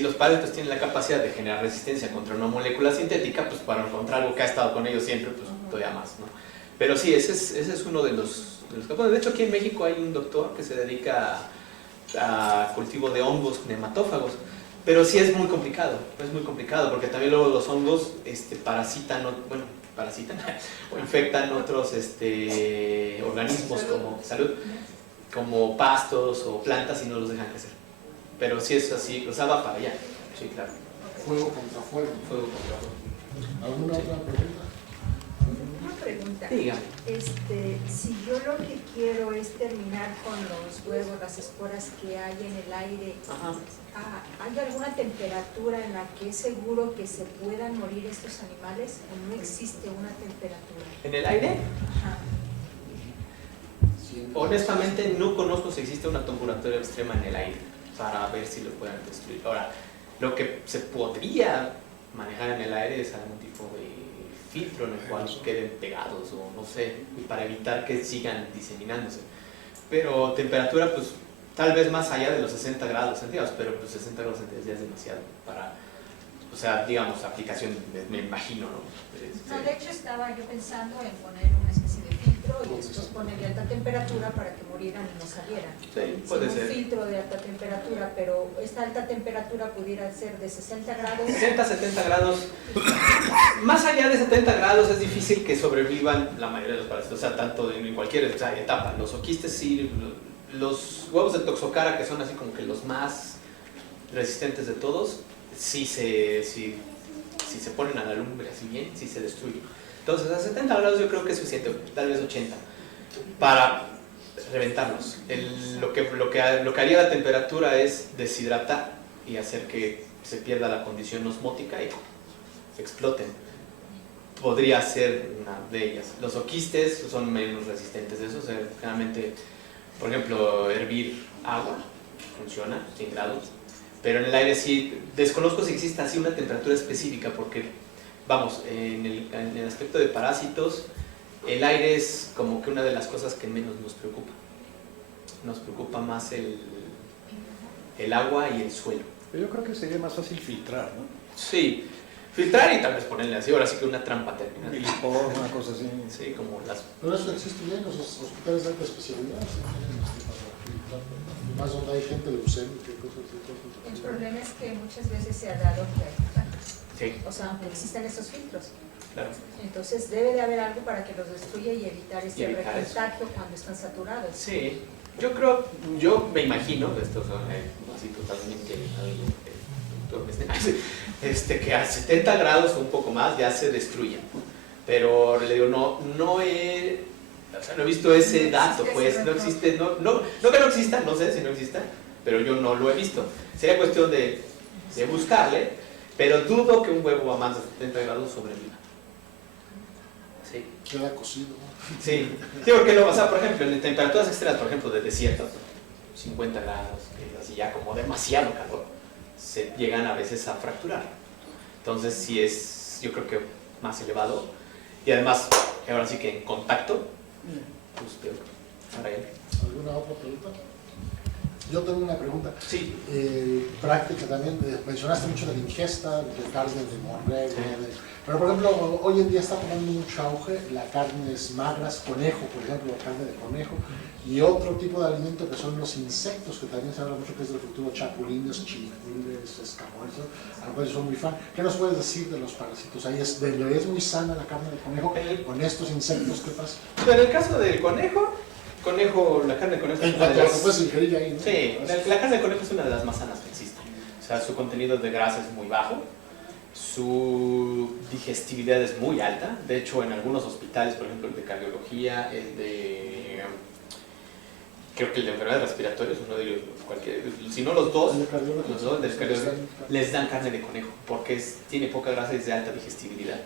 los parásitos tienen la capacidad de generar resistencia contra una molécula sintética, pues para encontrar algo que ha estado con ellos siempre, pues todavía más, ¿no? Pero sí, ese es uno de los campos. De hecho, aquí en México hay un doctor que se dedica a cultivo de hongos nematófagos, pero sí es muy complicado porque también luego los hongos parasitan o infectan otros organismos como pastos o plantas y no los dejan crecer. Pero sí es así, o sea, va para allá. Sí, claro. fuego contra fuego. Fuego contra fuego. ¿Alguna otra pregunta? Una pregunta. Dígame. Si yo lo que quiero es terminar con los huevos, las esporas que hay en el aire, Ajá. ¿hay alguna temperatura en la que es seguro que se puedan morir estos animales o no existe una temperatura? ¿En el aire? Ajá. Honestamente no conozco si existe una temperatura extrema en el aire para ver si lo pueden destruir. Ahora, lo que se podría manejar en el aire es algún tipo de filtro en el cual queden pegados o no sé, para evitar que sigan diseminándose. Pero temperatura, pues tal vez más allá de los 60 grados centígrados, pero pues 60 grados centígrados ya es demasiado para, o sea, digamos, aplicación, me imagino, ¿no? No, de hecho estaba yo pensando en poner una especie de filtro filtro y después ponerle alta temperatura para que murieran y no salieran. Sí, puede Sin ser. un filtro de alta temperatura, pero esta alta temperatura pudiera ser de 60 grados. 60, 70 grados. Más allá de 70 grados es difícil que sobrevivan la mayoría de los parásitos, o sea, tanto en cualquier etapa. Los oquistes sí, los huevos de Toxocara, que son así como que los más resistentes de todos, sí se ponen a la lumbre así bien, sí se destruyen. Entonces a 70 grados yo creo que es suficiente, tal vez 80, para reventarlos. Lo que haría la temperatura es deshidratar y hacer que se pierda la condición osmótica y exploten. Podría ser una de ellas. Los oquistes son menos resistentes de eso. O sea, generalmente, por ejemplo, hervir agua funciona 100 grados, pero en el aire sí, desconozco si existe así una temperatura específica, porque, vamos, en el aspecto de parásitos, el aire es como que una de las cosas que menos nos preocupa. Nos preocupa más el agua y el suelo. Yo creo que sería más fácil filtrar, ¿no? Sí, filtrar y tal vez ponerle así, ahora sí que una trampa terminal. Milipor, una cosa así. Sí, como las... Pero eso existe bien, los hospitales de alta especialidad, ¿sí? Para filtrar, ¿no? Más donde hay gente leucémica y cosas así. El problema es que muchas veces se ha dado que hay contactos. Sí, O sea, aunque existen esos filtros. claro. Entonces debe de haber algo para que los destruya y evitar Y ese evitar eso. recontagio cuando están saturados. Sí, yo me imagino, esto es así totalmente que a 70 grados o un poco más ya se destruyen. Pero le digo, no he visto ese dato, pues, no existe, no que no exista, no sé si no exista, pero yo no lo he visto. Sería cuestión de buscarle, pero dudo que un huevo a más de 70 grados sobreviva. Sí. Queda cocido, ¿no? Sí, porque o sea, por ejemplo, en temperaturas extremas, por ejemplo, de desierto, 50 grados, que es así ya como demasiado calor, se llegan a veces a fracturar. Entonces, sí es, yo creo que más elevado. Y además, ahora sí que en contacto, pues peor para él. ¿Alguna otra pregunta? Yo tengo una pregunta. Sí. Práctica también, mencionaste mucho de la ingesta, de carne de borrego, pero por ejemplo, hoy en día está tomando mucho auge la carnes magras, conejo, por ejemplo, la carne de conejo, y otro tipo de alimento que son los insectos, que también se habla mucho que es del futuro, chapulines, chinicuiles, escamosos, a lo cual yo soy muy fan. ¿Qué nos puedes decir de los parásitos? Ahí es muy sana la carne de conejo, con estos insectos, ¿qué pasa? En el caso del conejo, la carne de conejo En es una de cuanto a lo que las... puedes ingerir ahí, ¿no? Sí, la carne de conejo es una de las más sanas que existen. O sea, su contenido de grasa es muy bajo, su digestibilidad es muy alta. De hecho, en algunos hospitales, por ejemplo el de cardiología, creo que el de enfermedades respiratorias, uno de ellos, si no los dos, del cardiólogo, les dan carne de conejo, porque tiene poca grasa y es de alta digestibilidad.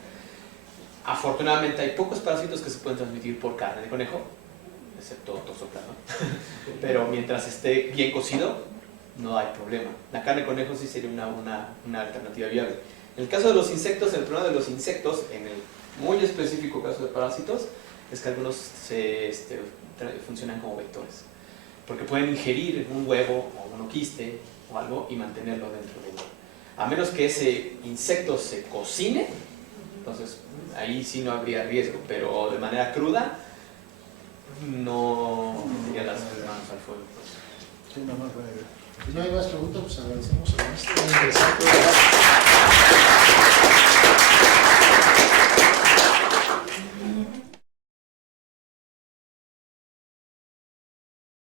Afortunadamente hay pocos parásitos que se pueden transmitir por carne de conejo, excepto toxoplasma, pero mientras esté bien cocido, no hay problema. La carne de conejo sí sería una alternativa viable. En el caso de los insectos, el problema de los insectos, en el muy específico caso de parásitos, es que algunos funcionan como vectores, porque pueden ingerir un huevo o un oquiste o algo y mantenerlo dentro de él. A menos que ese insecto se cocine, entonces ahí sí no habría riesgo, pero de manera cruda, no tendría las manos al fuego. Sí, nada más buena idea. Si no hay más preguntas, pues agradecemos a la maestra.